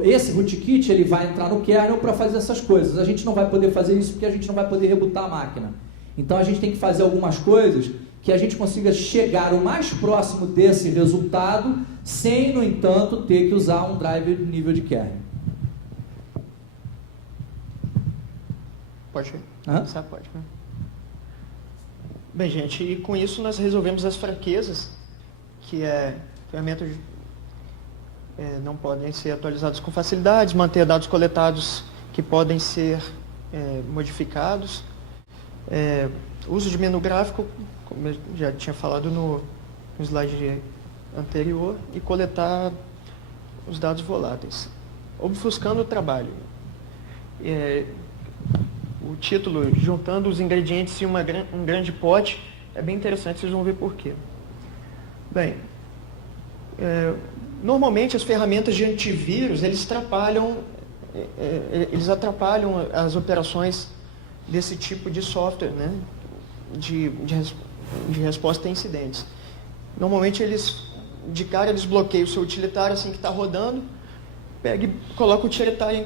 esse rootkit ele vai entrar no kernel para fazer essas coisas. A gente não vai poder fazer isso porque a gente não vai poder rebootar a máquina. Então a gente tem que fazer algumas coisas que a gente consiga chegar o mais próximo desse resultado, sem, no entanto, ter que usar um driver de nível de kernel. Pode ir? Pode, né? Bem, gente, e com isso nós resolvemos as fraquezas, que ferramentas não podem ser atualizadas com facilidade, manter dados coletados que podem ser modificados, uso de menu gráfico, como eu já tinha falado no slide anterior, e coletar os dados voláteis, obfuscando o trabalho. O título, juntando os ingredientes em um grande pote, é bem interessante, vocês vão ver por quê. Bem, normalmente as ferramentas de antivírus, eles atrapalham as operações desse tipo de software, né, de resposta a incidentes. Normalmente de cara eles bloqueiam o seu utilitário assim que está rodando, pega e coloca o utilitário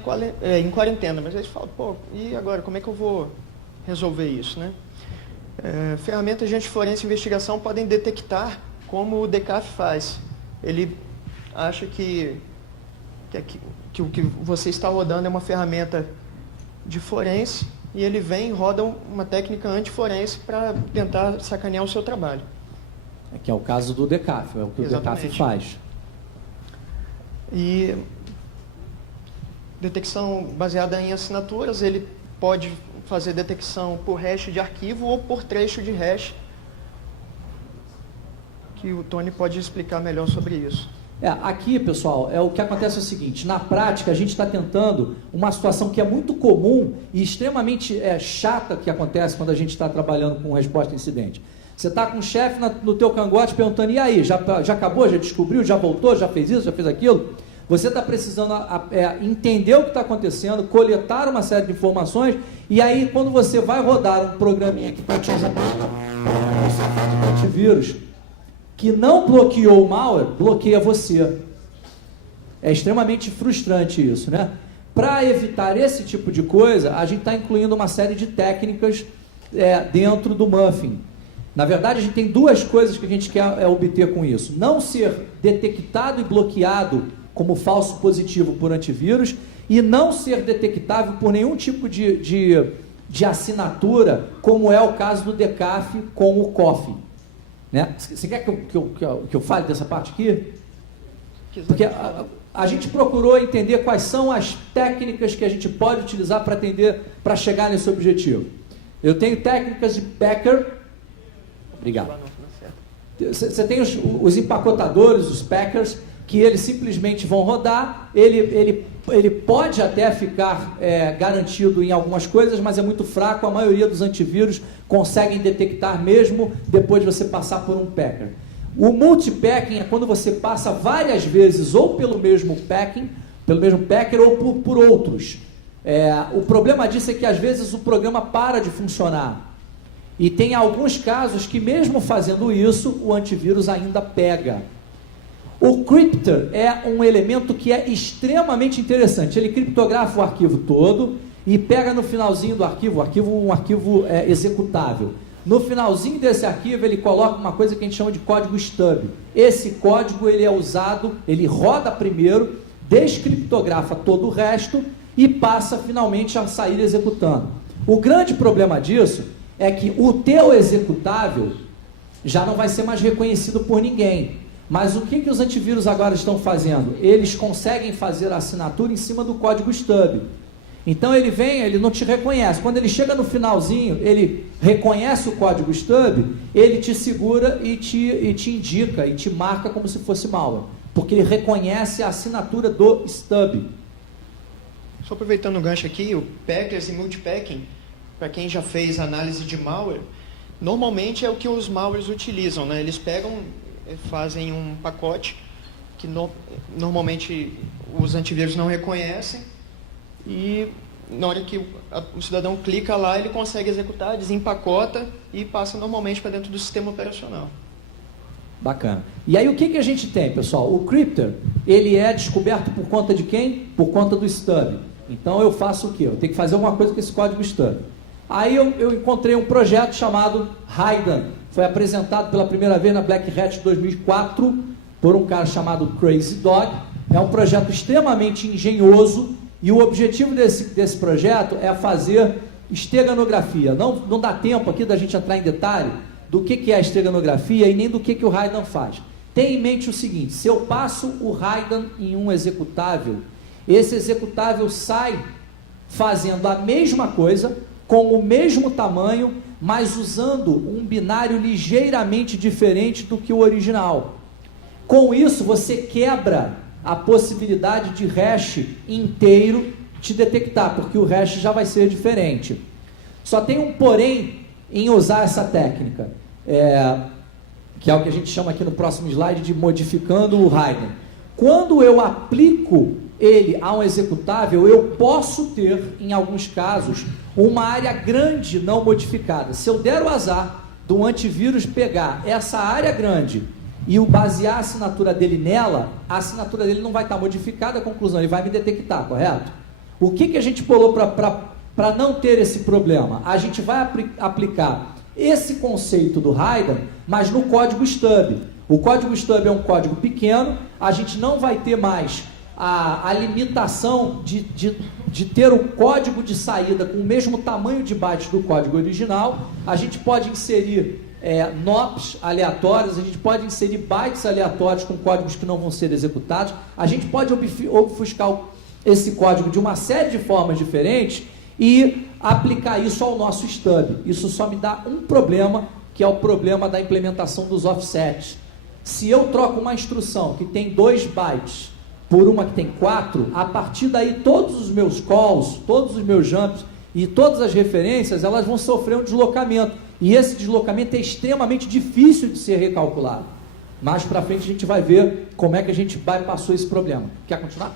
em quarentena, mas eles falam, pô, e agora, como é que eu vou resolver isso, né? Ferramentas de antiforense e investigação podem detectar como o DCAF faz. Ele acha que o que você está rodando é uma ferramenta de forense e ele vem e roda uma técnica antiforense para tentar sacanear o seu trabalho. Que é o caso do DCAF, é o que Exatamente. O DCAF faz. E detecção baseada em assinaturas, ele pode fazer detecção por hash de arquivo ou por trecho de hash, que o Tony pode explicar melhor sobre isso. Aqui, pessoal, o que acontece é o seguinte: na prática, a gente está tentando uma situação que é muito comum e extremamente chata que acontece quando a gente está trabalhando com resposta a incidente. Você está com um chefe no teu cangote perguntando, e aí, já acabou, já descobriu, já voltou, já fez isso, já fez aquilo? Você está precisando entender o que está acontecendo, coletar uma série de informações, e aí quando você vai rodar um programinha que está te ajudando, um antivírus, que não bloqueou o malware, bloqueia você. É extremamente frustrante isso, né? Para evitar esse tipo de coisa, a gente está incluindo uma série de técnicas dentro do Muffin. Na verdade, a gente tem duas coisas que a gente quer obter com isso. Não ser detectado e bloqueado como falso positivo por antivírus e não ser detectável por nenhum tipo de de assinatura, como é o caso do Decaf com o Coffee. Né? Você quer que eu fale dessa parte aqui? Porque a gente procurou entender quais são as técnicas que a gente pode utilizar para chegar nesse objetivo. Eu tenho técnicas de packer. Obrigado. Você tem os empacotadores, os packers, que eles simplesmente vão rodar, ele pode até ficar garantido em algumas coisas, mas é muito fraco, a maioria dos antivírus conseguem detectar mesmo depois de você passar por um packer. O multipacking é quando você passa várias vezes ou pelo mesmo packer ou por outros. O problema disso é que às vezes o programa para de funcionar. E tem alguns casos que mesmo fazendo isso, o antivírus ainda pega. O Crypter é um elemento que é extremamente interessante. Ele criptografa o arquivo todo e pega no finalzinho do arquivo, um arquivo executável. No finalzinho desse arquivo, ele coloca uma coisa que a gente chama de código stub. Esse código ele é usado, ele roda primeiro, descriptografa todo o resto e passa finalmente a sair executando. O grande problema disso é que o teu executável já não vai ser mais reconhecido por ninguém. Mas o que os antivírus agora estão fazendo? Eles conseguem fazer a assinatura em cima do código stub. Então ele vem, ele não te reconhece. Quando ele chega no finalzinho, ele reconhece o código stub, ele te segura e te indica, e te marca como se fosse malware. Porque ele reconhece a assinatura do stub. Só aproveitando o gancho aqui, o packers e multipacking, para quem já fez análise de malware, normalmente é o que os malwares utilizam, né? Eles fazem um pacote que normalmente os antivírus não reconhecem e na hora que o cidadão clica lá, ele consegue executar, desempacota e passa normalmente para dentro do sistema operacional. Bacana. E aí o que a gente tem, pessoal? O Crypter, ele é descoberto por conta de quem? Por conta do stub. Então eu faço o quê? Eu tenho que fazer alguma coisa com esse código stub. Aí eu encontrei um projeto chamado Raiden. Foi apresentado pela primeira vez na Black Hat 2004 por um cara chamado Crazy Dog. É um projeto extremamente engenhoso e o objetivo desse projeto é fazer esteganografia. Não dá tempo aqui da gente entrar em detalhe do que é a esteganografia e nem do que o Raiden faz. Tenha em mente o seguinte: se eu passo o Raiden em um executável, esse executável sai fazendo a mesma coisa, com o mesmo tamanho, mas usando um binário ligeiramente diferente do que o original. Com isso, você quebra a possibilidade de hash inteiro te detectar, porque o hash já vai ser diferente. Só tem um porém em usar essa técnica, que é o que a gente chama aqui no próximo slide de modificando o Raiden. Quando eu aplico ele a um executável, eu posso ter, em alguns casos, uma área grande não modificada. Se eu der o azar do antivírus pegar essa área grande e o basear a assinatura dele nela, a assinatura dele não vai estar modificada, conclusão, ele vai me detectar, correto? O que a gente pulou para não ter esse problema? A gente vai aplicar esse conceito do Raiden, mas no código stub. O código stub é um código pequeno, a gente não vai ter mais a limitação de ter o código de saída com o mesmo tamanho de bytes do código original. A gente pode inserir NOPs aleatórios, a gente pode inserir bytes aleatórios com códigos que não vão ser executados, a gente pode obfuscar esse código de uma série de formas diferentes e aplicar isso ao nosso stub. Isso só me dá um problema, que é o problema da implementação dos offsets. Se eu troco uma instrução que tem 2 bytes por uma que tem 4, a partir daí todos os meus calls, todos os meus jumps e todas as referências, elas vão sofrer um deslocamento. E esse deslocamento é extremamente difícil de ser recalculado. Mais para frente a gente vai ver como é que a gente bypassou esse problema. Quer continuar?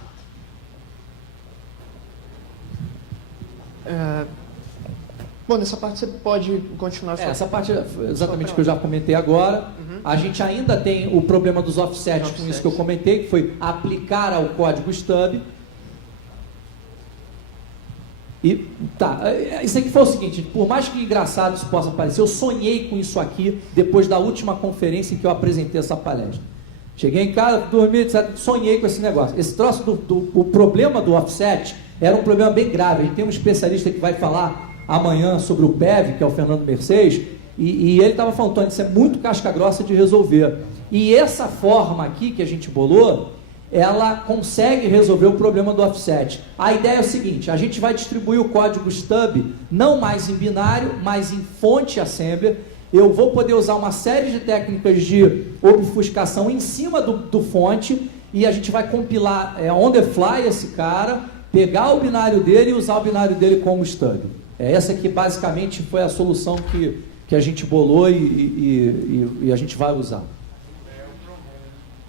Bom, nessa parte você pode continuar. Essa parte é exatamente o que eu já comentei agora. A gente ainda tem o problema dos offsets com isso que eu comentei, que foi aplicar ao código stub. E tá, isso aqui foi o seguinte: por mais que engraçado isso possa parecer, eu sonhei com isso aqui depois da última conferência em que eu apresentei essa palestra. Cheguei em casa, dormi, etc, sonhei com esse negócio. Esse troço o problema do offset era um problema bem grave. A gente tem um especialista que vai falar amanhã sobre o PEV, que é o Fernando Mercedes, e ele estava falando, Tony, isso é muito casca grossa de resolver. E essa forma aqui que a gente bolou, ela consegue resolver o problema do offset. A ideia é o seguinte, a gente vai distribuir o código stub não mais em binário, mas em fonte assembler. Eu vou poder usar uma série de técnicas de obfuscação em cima do fonte, e a gente vai compilar on the fly esse cara, pegar o binário dele e usar o binário dele como stub. Essa aqui basicamente foi a solução que a gente bolou e a gente vai usar.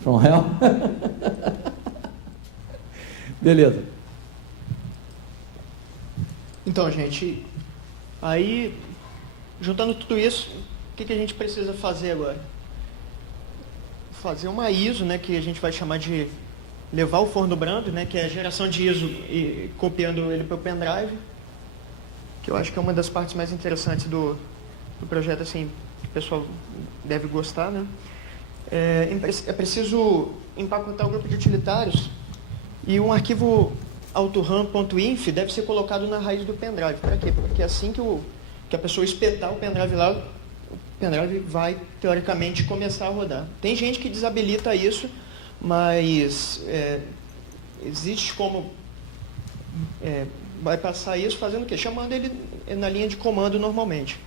From hell? Beleza. Então, gente, aí, juntando tudo isso, o que a gente precisa fazer agora? Fazer uma ISO, né, que a gente vai chamar de levar o forno brando, né, que é a geração de ISO e copiando ele para o pendrive, que eu acho que é uma das partes mais interessantes do projeto, assim, que o pessoal deve gostar, né? É preciso empacotar um grupo de utilitários e um arquivo autorun.inf deve ser colocado na raiz do pendrive. Para quê? Porque assim que a pessoa espetar o pendrive lá, o pendrive vai, teoricamente, começar a rodar. Tem gente que desabilita isso, mas existe como bypassar isso fazendo o quê? Chamando ele na linha de comando normalmente.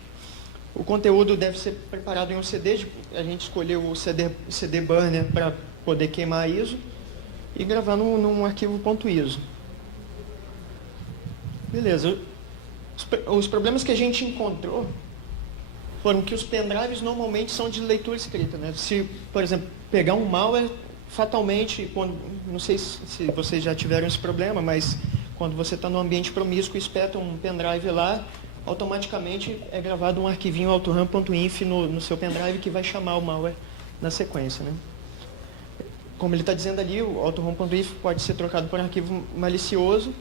O conteúdo deve ser preparado em um CD, a gente escolheu o CD burner para poder queimar a ISO e gravar num arquivo .iso. Beleza. Os problemas que a gente encontrou foram que os pendrives normalmente são de leitura escrita, né? Se, por exemplo, pegar um malware, fatalmente, não sei se vocês já tiveram esse problema, mas quando você está num ambiente promíscuo e espeta um pendrive lá, automaticamente é gravado um arquivinho autorun.inf no seu pendrive que vai chamar o malware na sequência, né? Como ele está dizendo ali, o autorun.inf pode ser trocado por um arquivo malicioso,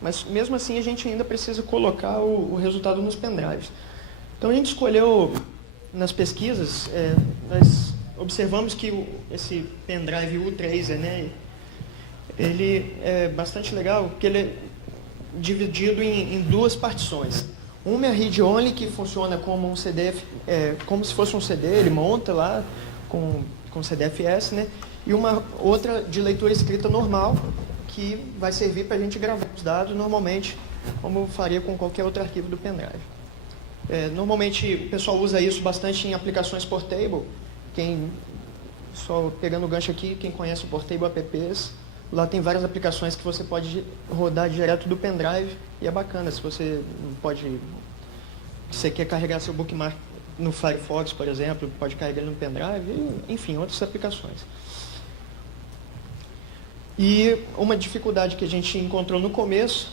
mas mesmo assim a gente ainda precisa colocar o resultado nos pendrives. Então a gente escolheu, nas pesquisas, nós observamos que esse pendrive U3, né, ele é bastante legal, porque ele é dividido em duas partições. Uma é a read-only, que funciona como um CD, como se fosse um CD, ele monta lá com CDFS, né? E uma outra de leitura escrita normal, que vai servir para a gente gravar os dados normalmente, como faria com qualquer outro arquivo do pendrive. Normalmente o pessoal usa isso bastante em aplicações Portable. Só pegando o gancho aqui, quem conhece o Portable Apps, lá tem várias aplicações que você pode rodar direto do pendrive e é bacana. Se você quer carregar seu bookmark no Firefox, por exemplo, pode carregar ele no pendrive, enfim, outras aplicações. E uma dificuldade que a gente encontrou no começo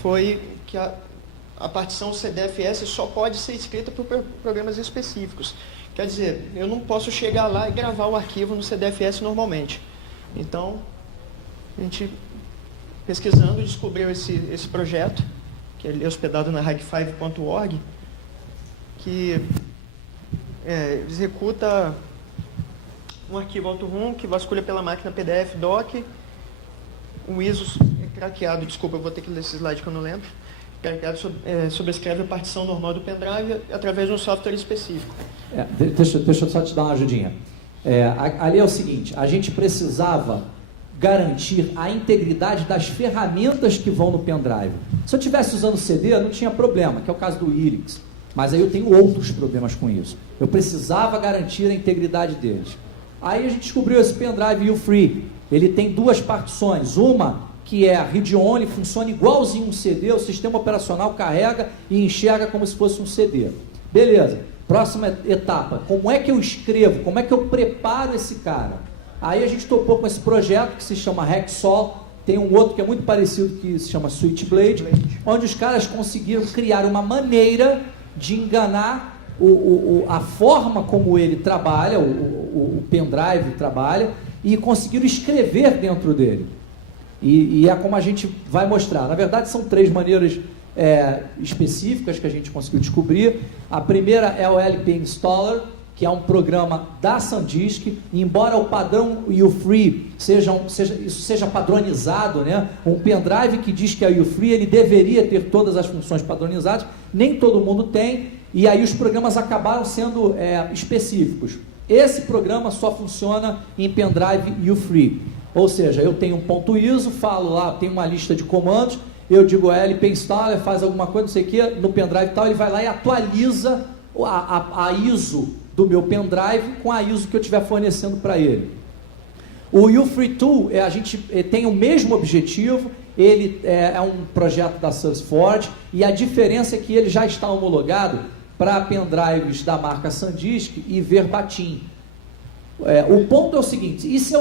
foi que a partição CDFS só pode ser escrita por programas específicos. Quer dizer, eu não posso chegar lá e gravar o arquivo no CDFS normalmente. Então, a gente, pesquisando, descobriu esse projeto, que é hospedado na hag5.org, que executa um arquivo autorun que vasculha pela máquina PDF doc, um ISO craqueado, desculpa, eu vou ter que ler esse slide que eu não lembro, craqueado sobrescreve a partição normal do pendrive através de um software específico. Deixa eu só te dar uma ajudinha. Ali é o seguinte, a gente precisava garantir a integridade das ferramentas que vão no pendrive. Se eu estivesse usando CD, não tinha problema, que é o caso do Irix. Mas aí eu tenho outros problemas com isso. Eu precisava garantir a integridade deles. Aí a gente descobriu esse pendrive U-Free. Ele tem duas partições. Uma que é a read-only, funciona igualzinho um CD, o sistema operacional carrega e enxerga como se fosse um CD. Beleza. Próxima etapa. Como é que eu escrevo? Como é que eu preparo esse cara? Aí a gente topou com esse projeto que se chama Hacksaw. Tem um outro que é muito parecido que se chama Switchblade, onde os caras conseguiram criar uma maneira de enganar a forma como ele trabalha, o pendrive trabalha, e conseguiram escrever dentro dele. E é como a gente vai mostrar. Na verdade, são três maneiras específicas que a gente conseguiu descobrir. A primeira é o LP Installer, que é um programa da SanDisk, embora o padrão U-Free isso seja padronizado, né? Um pendrive que diz que é U-Free, ele deveria ter todas as funções padronizadas, nem todo mundo tem, e aí os programas acabaram sendo específicos. Esse programa só funciona em pendrive U-Free, ou seja, eu tenho um ponto ISO, falo lá, tem uma lista de comandos, eu digo lp installer, faz alguma coisa, não sei o que, no pendrive tal, ele vai lá e atualiza a ISO do meu pendrive com a ISO que eu estiver fornecendo para ele. O U-Free2, a gente tem o mesmo objetivo, ele é um projeto da SourceForge, e a diferença é que ele já está homologado para pendrives da marca SanDisk e Verbatim. O ponto é o seguinte, e se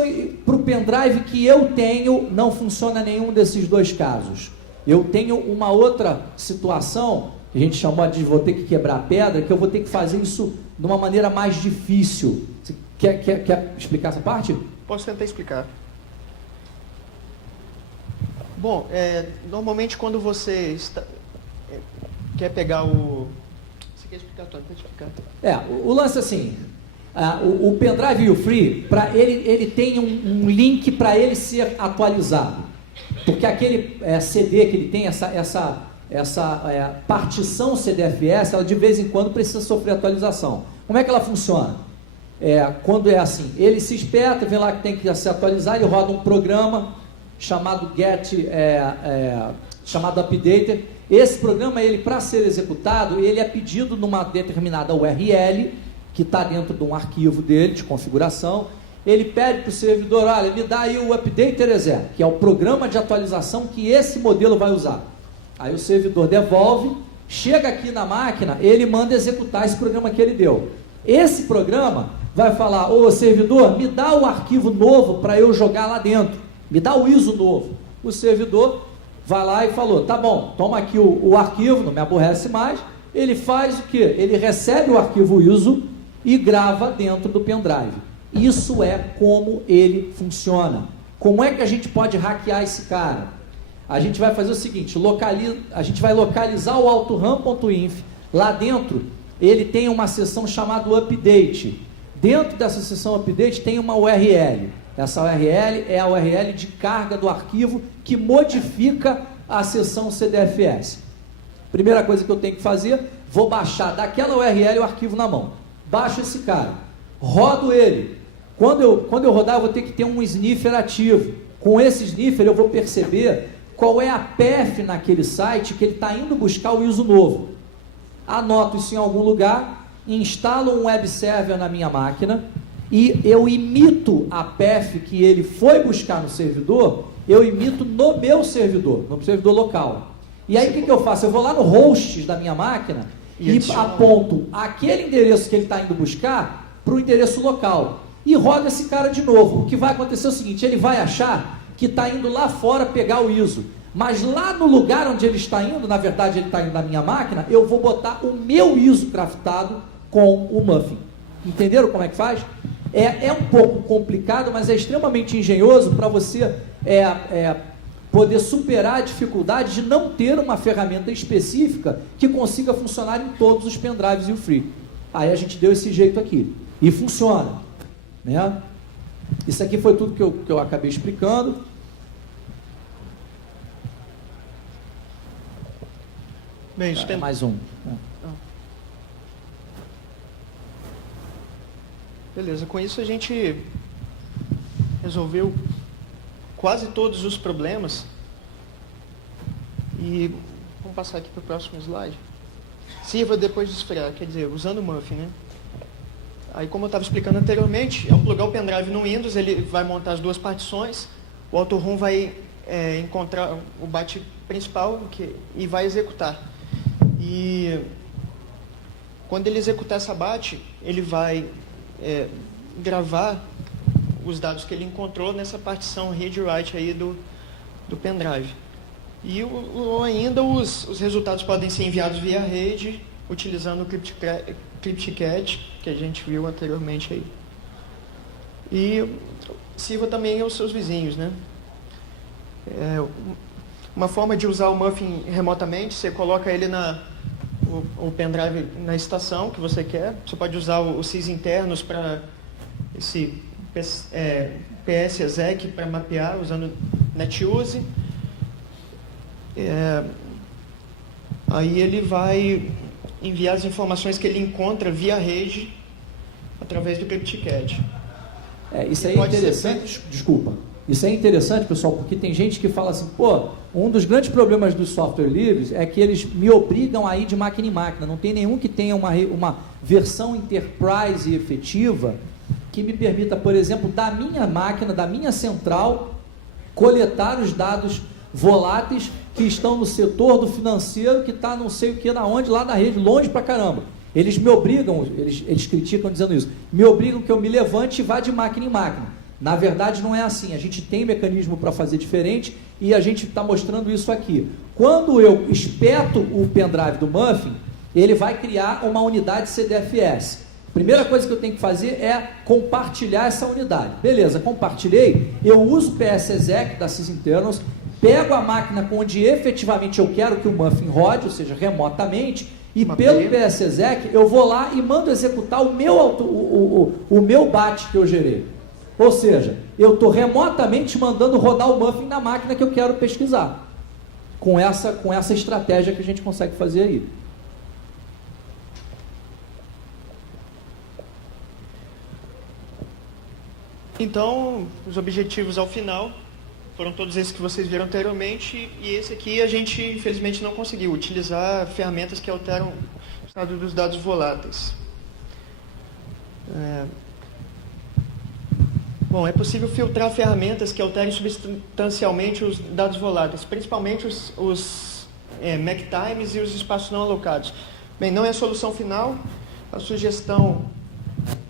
para o pendrive que eu tenho, não funciona nenhum desses dois casos? Eu tenho uma outra situação, que a gente chamou de vou ter que quebrar a pedra, que eu vou ter que fazer isso de uma maneira mais difícil. Você quer explicar essa parte? Posso tentar explicar. Bom, normalmente quando você quer pegar o... Você quer explicar, Tony? Pode explicar. O lance é assim, o pendrive U-Free, ele tem um link para ele ser atualizado. Porque aquele CD que ele tem, essa partição CDFS, ela de vez em quando precisa sofrer atualização. Como é que ela funciona? Quando é assim, ele se espeta, vê lá que tem que se atualizar, ele roda um programa chamado chamado Updater. Esse programa, ele para ser executado, ele é pedido numa determinada URL, que está dentro de um arquivo dele, de configuração. Ele pede para o servidor, olha, me dá aí o Updater Exe, que é o programa de atualização que esse modelo vai usar. Aí o servidor devolve, chega aqui na máquina, ele manda executar esse programa que ele deu. Esse programa vai falar, ô servidor, me dá o arquivo novo para eu jogar lá dentro, me dá o ISO novo. O servidor vai lá e falou, tá bom, toma aqui o arquivo, não me aborrece mais. Ele faz o quê? Ele recebe o arquivo ISO e grava dentro do pendrive. Isso é como ele funciona. Como é que a gente pode hackear esse cara? A gente vai fazer o seguinte, a gente vai localizar o autoram.inf. Lá dentro, ele tem uma seção chamada update. Dentro dessa seção update tem uma URL. Essa URL é a URL de carga do arquivo que modifica a seção CDFS. Primeira coisa que eu tenho que fazer, vou baixar daquela URL o arquivo na mão. Baixo esse cara, rodo ele. Quando eu rodar, eu vou ter que ter um sniffer ativo. Com esse sniffer eu vou perceber qual é a path naquele site que ele está indo buscar o ISO novo. Anoto isso em algum lugar, instalo um web server na minha máquina e eu imito a path que ele foi buscar no servidor, eu imito no meu servidor, no servidor local. E aí o que eu faço? Eu vou lá no hosts da minha máquina e aponto aquele endereço que ele está indo buscar para o endereço local. E roda esse cara de novo. O que vai acontecer é o seguinte, ele vai achar que está indo lá fora pegar o ISO. Mas lá no lugar onde ele está indo, na verdade ele está indo na minha máquina, eu vou botar o meu ISO craftado com o Muffin. Entenderam como é que faz? É um pouco complicado, mas é extremamente engenhoso para você poder superar a dificuldade de não ter uma ferramenta específica que consiga funcionar em todos os pendrives U-Free. Aí a gente deu esse jeito aqui. E funciona. Né? Isso aqui foi tudo que eu acabei explicando. Bem, isso tem mais um. Beleza, com isso a gente resolveu quase todos os problemas. E vamos passar aqui para o próximo slide. Sirva depois de esperar, quer dizer, usando o Muffin, né? Aí, como eu estava explicando anteriormente, ao plugar o pendrive no Windows, ele vai montar as duas partições, o autorum vai encontrar o byte principal e vai executar. E quando ele executar essa byte, ele vai gravar os dados que ele encontrou nessa partição read-write aí do pendrive. E ainda os resultados podem ser enviados via rede, utilizando o CryptCat, que a gente viu anteriormente aí. E sirva também aos seus vizinhos, né? Uma forma de usar o Muffin remotamente, você coloca ele o pendrive na estação que você quer. Você pode usar os sys internos para esse PS-exec para mapear, usando NetUse. Aí ele vai enviar as informações que ele encontra via rede através do CryptCat. Isso aí é interessante, desculpa. Isso é interessante, pessoal, porque tem gente que fala assim, pô, um dos grandes problemas dos software livres é que eles me obrigam a ir de máquina em máquina. Não tem nenhum que tenha uma versão enterprise efetiva que me permita, por exemplo, da minha máquina, da minha central, coletar os dados voláteis que estão no setor do financeiro, que está não sei o que, na onde, lá na rede, longe pra caramba. Eles me obrigam, eles criticam dizendo isso, me obrigam que eu me levante e vá de máquina em máquina. Na verdade não é assim, a gente tem mecanismo para fazer diferente e a gente está mostrando isso aqui. Quando eu espeto o pendrive do Muffin, ele vai criar uma unidade CDFS. Primeira coisa que eu tenho que fazer é compartilhar essa unidade. Beleza, compartilhei, eu uso o PS-exec da sysinternals, pego a máquina onde efetivamente eu quero que o Muffin rode, ou seja, remotamente, e pelo PS-exec eu vou lá e mando executar o meu BAT que eu gerei. Ou seja, eu estou remotamente mandando rodar o Muffin na máquina que eu quero pesquisar. Com essa estratégia que a gente consegue fazer aí. Então, os objetivos ao final foram todos esses que vocês viram anteriormente, e esse aqui a gente, infelizmente, não conseguiu utilizar ferramentas que alteram o estado dos dados voláteis. Bom, é possível filtrar ferramentas que alterem substancialmente os dados voláteis, principalmente os MACtimes e os espaços não alocados. Bem, não é a solução final, a sugestão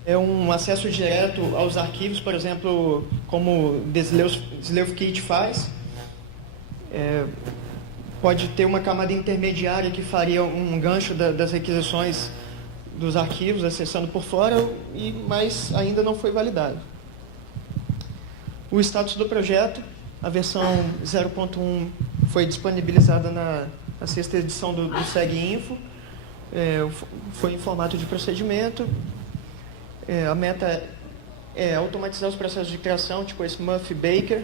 é um acesso direto aos arquivos, por exemplo, como o SleuthKit faz. Pode ter uma camada intermediária que faria um gancho das requisições dos arquivos, acessando por fora, mas ainda não foi validado. O status do projeto, a versão 0.1 foi disponibilizada na 6ª edição do SegInfo, foi em formato de procedimento. A meta é automatizar os processos de criação, tipo esse Muff Baker,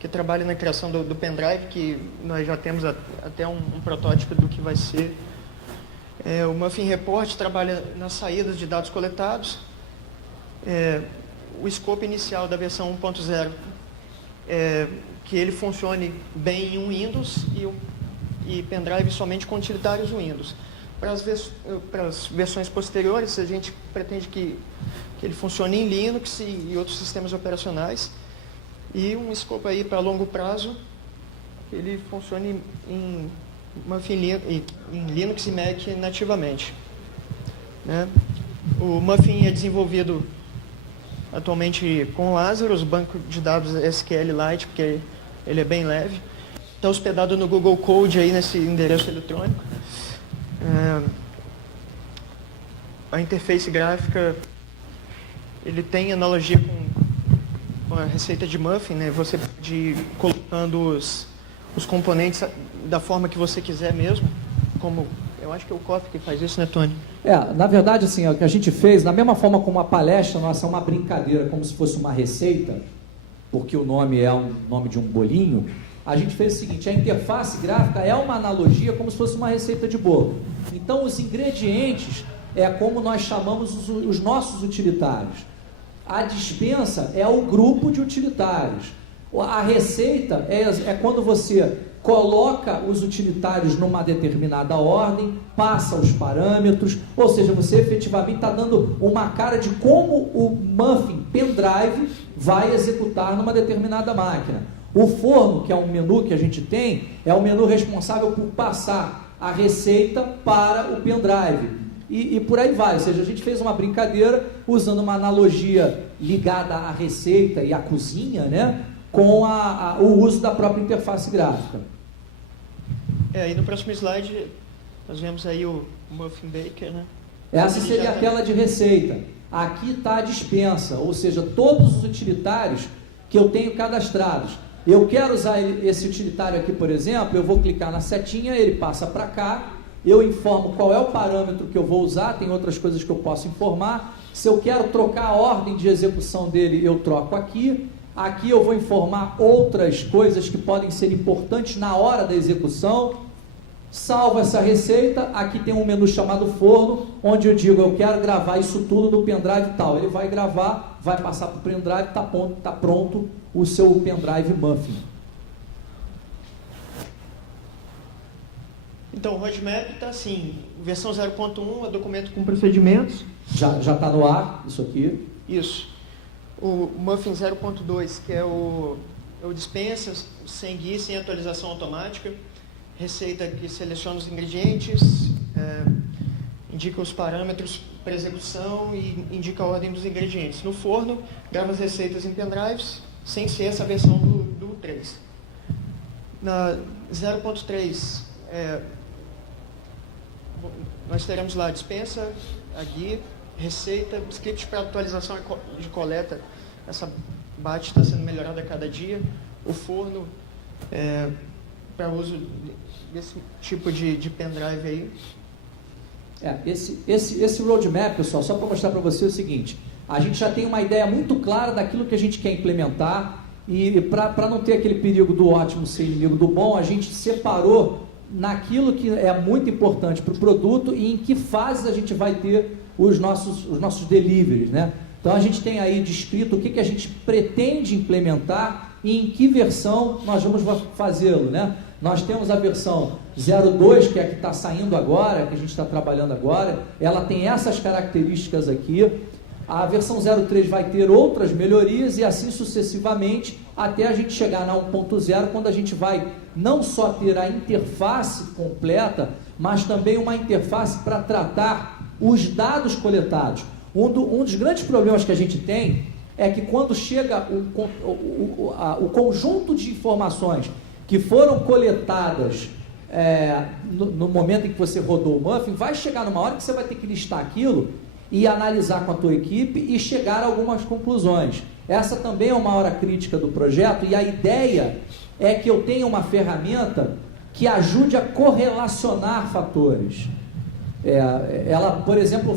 que trabalha na criação do pendrive, que nós já temos até um protótipo do que vai ser. O Muffin Report trabalha nas saídas de dados coletados. O escopo inicial da versão 1.0 é que ele funcione bem em um Windows e pendrive somente com utilitários Windows. Para as versões posteriores, a gente pretende que ele funcione em Linux e outros sistemas operacionais, e um escopo aí para longo prazo, ele funcione em Linux e Mac nativamente. O Muffin é desenvolvido atualmente com Lazarus, banco de dados SQLite, porque ele é bem leve. Está hospedado no Google Code aí nesse endereço eletrônico. A interface gráfica, ele tem analogia com a receita de Muffin, né? Você pode ir colocando os componentes da forma que você quiser mesmo, como eu acho que é o Coffee que faz isso, né, Tony? Na verdade, assim, o que a gente fez, da mesma forma como a palestra nossa é uma brincadeira, como se fosse uma receita, porque o nome é o nome de um bolinho, a gente fez o seguinte: a interface gráfica é uma analogia como se fosse uma receita de bolo. Então, os ingredientes é como nós chamamos os nossos utilitários. A dispensa é o grupo de utilitários. A receita é quando você coloca os utilitários numa determinada ordem, passa os parâmetros, ou seja, você efetivamente está dando uma cara de como o Muffin pendrive vai executar numa determinada máquina. O forno, que é um menu que a gente tem, é o menu responsável por passar a receita para o pendrive. E por aí vai, ou seja, a gente fez uma brincadeira usando uma analogia ligada à receita e à cozinha, né, com o uso da própria interface gráfica. E no próximo slide nós vemos aí o Muffin Baker, né? Essa seria a tela de receita. Aqui está a dispensa, ou seja, todos os utilitários que eu tenho cadastrados. Eu quero usar esse utilitário aqui, por exemplo, eu vou clicar na setinha, ele passa para cá, eu informo qual é o parâmetro que eu vou usar, tem outras coisas que eu posso informar. Se eu quero trocar a ordem de execução dele, eu troco aqui. Aqui eu vou informar outras coisas que podem ser importantes na hora da execução. Salvo essa receita, aqui tem um menu chamado forno, onde eu digo, eu quero gravar isso tudo no pendrive tal. Ele vai gravar, vai passar para o pendrive, está pronto o seu pendrive Muffin. Então, o roadmap está assim, versão 0.1 é documento com procedimentos. Já está no ar, isso aqui. Isso. O Muffin 0.2, que é o dispensa, sem guia, sem atualização automática. Receita que seleciona os ingredientes, indica os parâmetros para execução e indica a ordem dos ingredientes. No forno, grava as receitas em pendrives, sem ser essa versão do 3. Na 0.3, nós teremos lá a dispensa, a guia, receita, script para atualização de coleta. Essa batch está sendo melhorada a cada dia. O forno para uso desse tipo de pendrive aí. Esse roadmap, pessoal, só para mostrar para você o seguinte, a gente já tem uma ideia muito clara daquilo que a gente quer implementar e para não ter aquele perigo do ótimo ser inimigo do bom, a gente separou naquilo que é muito importante para o produto e em que fases a gente vai ter os nossos deliveries, né? Então a gente tem aí descrito o que a gente pretende implementar e em que versão nós vamos fazê-lo, né? Nós temos a versão 02, que é a que está saindo agora, que a gente está trabalhando agora, ela tem essas características aqui. A versão 03 vai ter outras melhorias e assim sucessivamente, até a gente chegar na 1.0, quando a gente vai não só ter a interface completa, mas também uma interface para tratar os dados coletados. Um dos grandes problemas que a gente tem é que quando chega o conjunto de informações que foram coletadas no momento em que você rodou o Muffin, vai chegar numa hora que você vai ter que listar aquilo e analisar com a tua equipe e chegar a algumas conclusões. Essa também é uma hora crítica do projeto e a ideia é que eu tenha uma ferramenta que ajude a correlacionar fatores. Ela, por exemplo,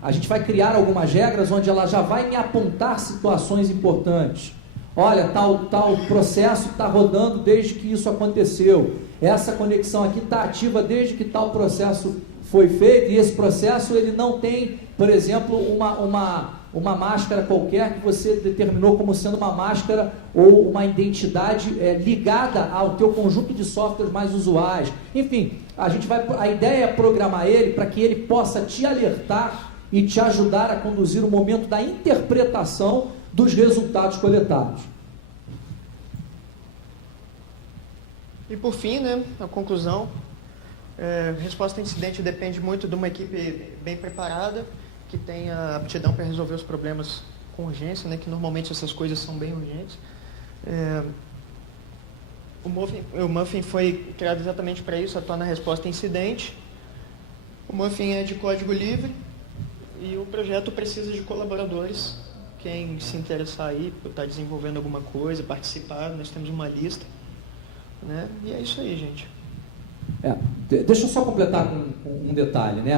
a gente vai criar algumas regras onde ela já vai me apontar situações importantes. Olha, tal processo está rodando desde que isso aconteceu. Essa conexão aqui está ativa desde que tal processo foi feito, e esse processo ele não tem, por exemplo, uma máscara qualquer que você determinou como sendo uma máscara ou uma identidade ligada ao teu conjunto de softwares mais usuais. Enfim, a ideia é programar ele para que ele possa te alertar e te ajudar a conduzir o momento da interpretação dos resultados coletados. E por fim, né, a conclusão, resposta a incidente depende muito de uma equipe bem preparada, que tenha aptidão para resolver os problemas com urgência, né, que normalmente essas coisas são bem urgentes. O Muffin foi criado exatamente para isso, atuar na resposta a incidente. O Muffin é de código livre e o projeto precisa de colaboradores. Quem se interessar aí por estar desenvolvendo alguma coisa, participar, nós temos uma lista, né? E é isso aí, gente. Deixa eu só completar com um detalhe, né?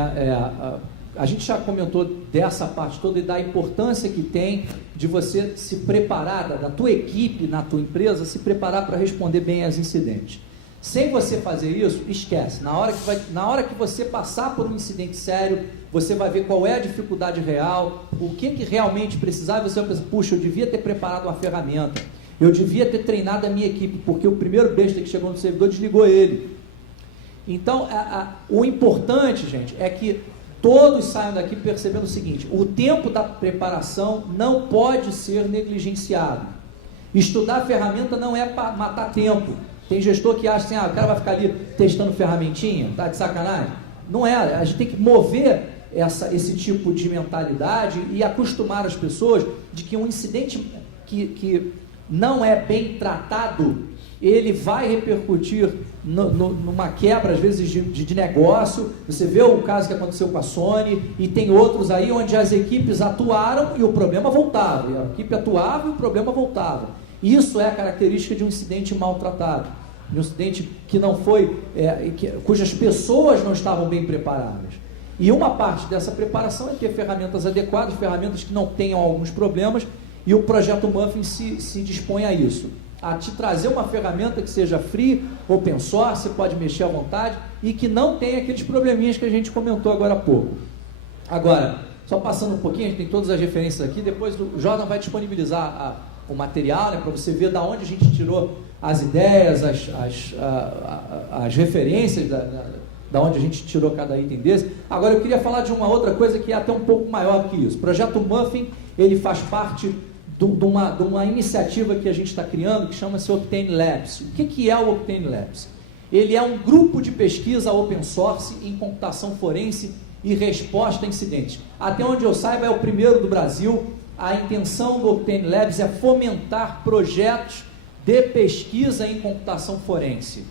A gente já comentou dessa parte toda e da importância que tem de você se preparar, da tua equipe, na tua empresa, se preparar para responder bem aos incidentes. Sem você fazer isso, esquece. Na hora que você passar por um incidente sério, você vai ver qual é a dificuldade real, o que realmente precisava, e você vai pensar, puxa, eu devia ter preparado uma ferramenta, eu devia ter treinado a minha equipe, porque o primeiro besta que chegou no servidor desligou ele. Então, o importante, gente, é que todos saiam daqui percebendo o seguinte: o tempo da preparação não pode ser negligenciado. Estudar a ferramenta não é para matar tempo. Tem gestor que acha assim, o cara vai ficar ali testando ferramentinha, tá de sacanagem? Não é, a gente tem que mover esse tipo de mentalidade e acostumar as pessoas de que um incidente que não é bem tratado, ele vai repercutir numa quebra, às vezes, de negócio. Você vê o caso que aconteceu com a Sony, e tem outros aí onde as equipes atuaram e o problema voltava, e a equipe atuava e o problema voltava. Isso é a característica de um incidente mal tratado. de um incidente que não foi, cujas pessoas não estavam bem preparadas. E uma parte dessa preparação é ter ferramentas adequadas, ferramentas que não tenham alguns problemas, e o projeto Muffin se dispõe a isso, a te trazer uma ferramenta que seja free, open source, você pode mexer à vontade, e que não tenha aqueles probleminhas que a gente comentou agora há pouco. Agora, só passando um pouquinho, a gente tem todas as referências aqui, depois o Jordan vai disponibilizar o material, né, para você ver da onde a gente tirou as ideias, as referências, da onde a gente tirou cada item desse. Agora eu queria falar de uma outra coisa que é até um pouco maior que isso. O projeto Muffin, ele faz parte de uma iniciativa que a gente está criando, que chama-se Octane Labs. O que é o Octane Labs? Ele é um grupo de pesquisa open source em computação forense e resposta a incidentes. Até onde eu saiba, é o primeiro do Brasil. A intenção do Octane Labs é fomentar projetos de pesquisa em computação forense.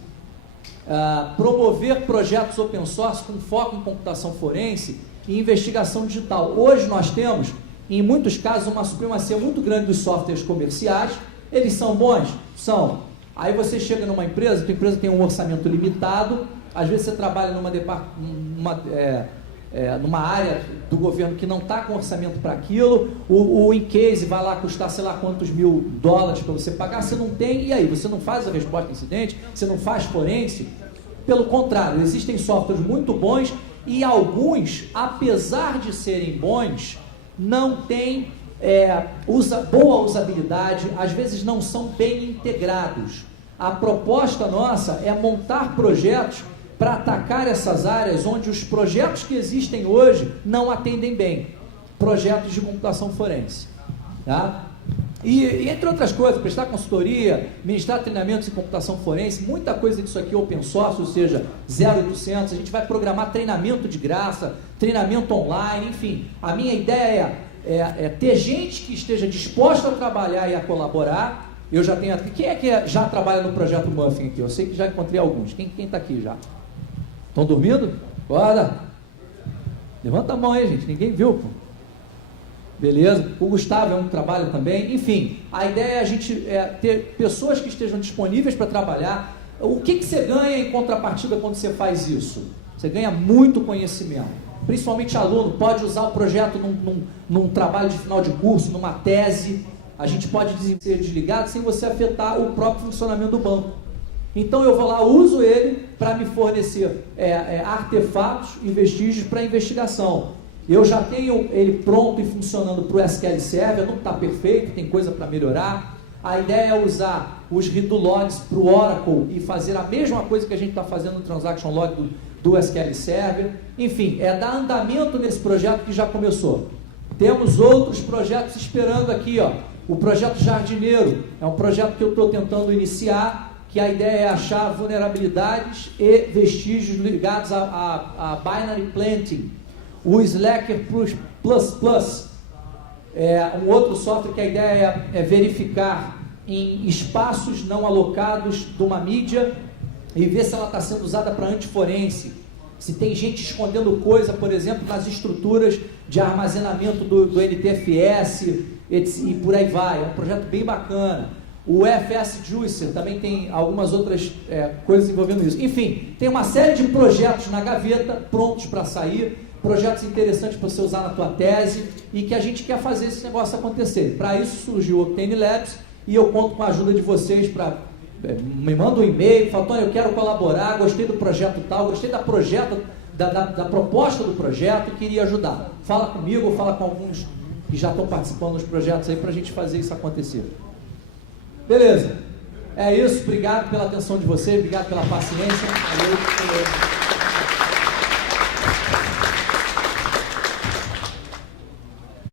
Promover projetos open source com foco em computação forense e investigação digital. Hoje nós temos, em muitos casos, uma supremacia muito grande dos softwares comerciais. Eles são bons? São. Aí você chega numa empresa, tua empresa tem um orçamento limitado, às vezes você trabalha numa área do governo que não está com orçamento para aquilo, o in-case vai lá custar sei lá quantos $1000 para você pagar, você não tem, e aí? Você não faz a resposta a incidente, você não faz forense? Pelo contrário, existem softwares muito bons e alguns, apesar de serem bons, não têm boa usabilidade, às vezes não são bem integrados. A proposta nossa é montar projetos para atacar essas áreas onde os projetos que existem hoje não atendem bem. Projetos de computação forense. Tá? E entre outras coisas, prestar consultoria, ministrar treinamentos em computação forense, muita coisa disso aqui é open source, ou seja, 0800, a gente vai programar treinamento de graça, treinamento online, enfim. A minha ideia é ter gente que esteja disposta a trabalhar e a colaborar. Eu já tenho... Quem é que já trabalha no projeto Muffin aqui? Eu sei que já encontrei alguns. Quem está aqui já? Estão dormindo? Bora! Levanta a mão aí, gente. Ninguém viu, pô. Beleza? O Gustavo é um trabalho também. Enfim, a ideia é a gente ter pessoas que estejam disponíveis para trabalhar. O que você ganha em contrapartida quando você faz isso? Você ganha muito conhecimento. Principalmente aluno, pode usar o projeto num trabalho de final de curso, numa tese. A gente pode ser desligado sem você afetar o próprio funcionamento do banco. Então eu vou lá, uso ele para me fornecer artefatos e vestígios para investigação. Eu já tenho ele pronto e funcionando para o SQL Server, não está perfeito, tem coisa para melhorar. A ideia é usar os redo logs para o Oracle e fazer a mesma coisa que a gente está fazendo no Transaction Log do SQL Server. Enfim, dar andamento nesse projeto que já começou. Temos outros projetos esperando aqui, ó. O projeto Jardineiro é um projeto que eu estou tentando iniciar, que a ideia é achar vulnerabilidades e vestígios ligados a binary planting. O Slacker Plus é um outro software que a ideia é verificar em espaços não alocados de uma mídia e ver se ela está sendo usada para antiforense. Se tem gente escondendo coisa, por exemplo, nas estruturas de armazenamento do NTFS e por aí vai. É um projeto bem bacana. O FS Juicer também tem algumas outras coisas envolvendo isso. Enfim, tem uma série de projetos na gaveta prontos para sair, projetos interessantes para você usar na tua tese e que a gente quer fazer esse negócio acontecer. Para isso surgiu o Octane Labs e eu conto com a ajuda de vocês para... me manda um e-mail, fala, Tony, eu quero colaborar, gostei do projeto tal, gostei da proposta do projeto, queria ajudar. Fala comigo, fala com alguns que já estão participando dos projetos aí para a gente fazer isso acontecer. Beleza, é isso, obrigado pela atenção de vocês, obrigado pela paciência. Valeu.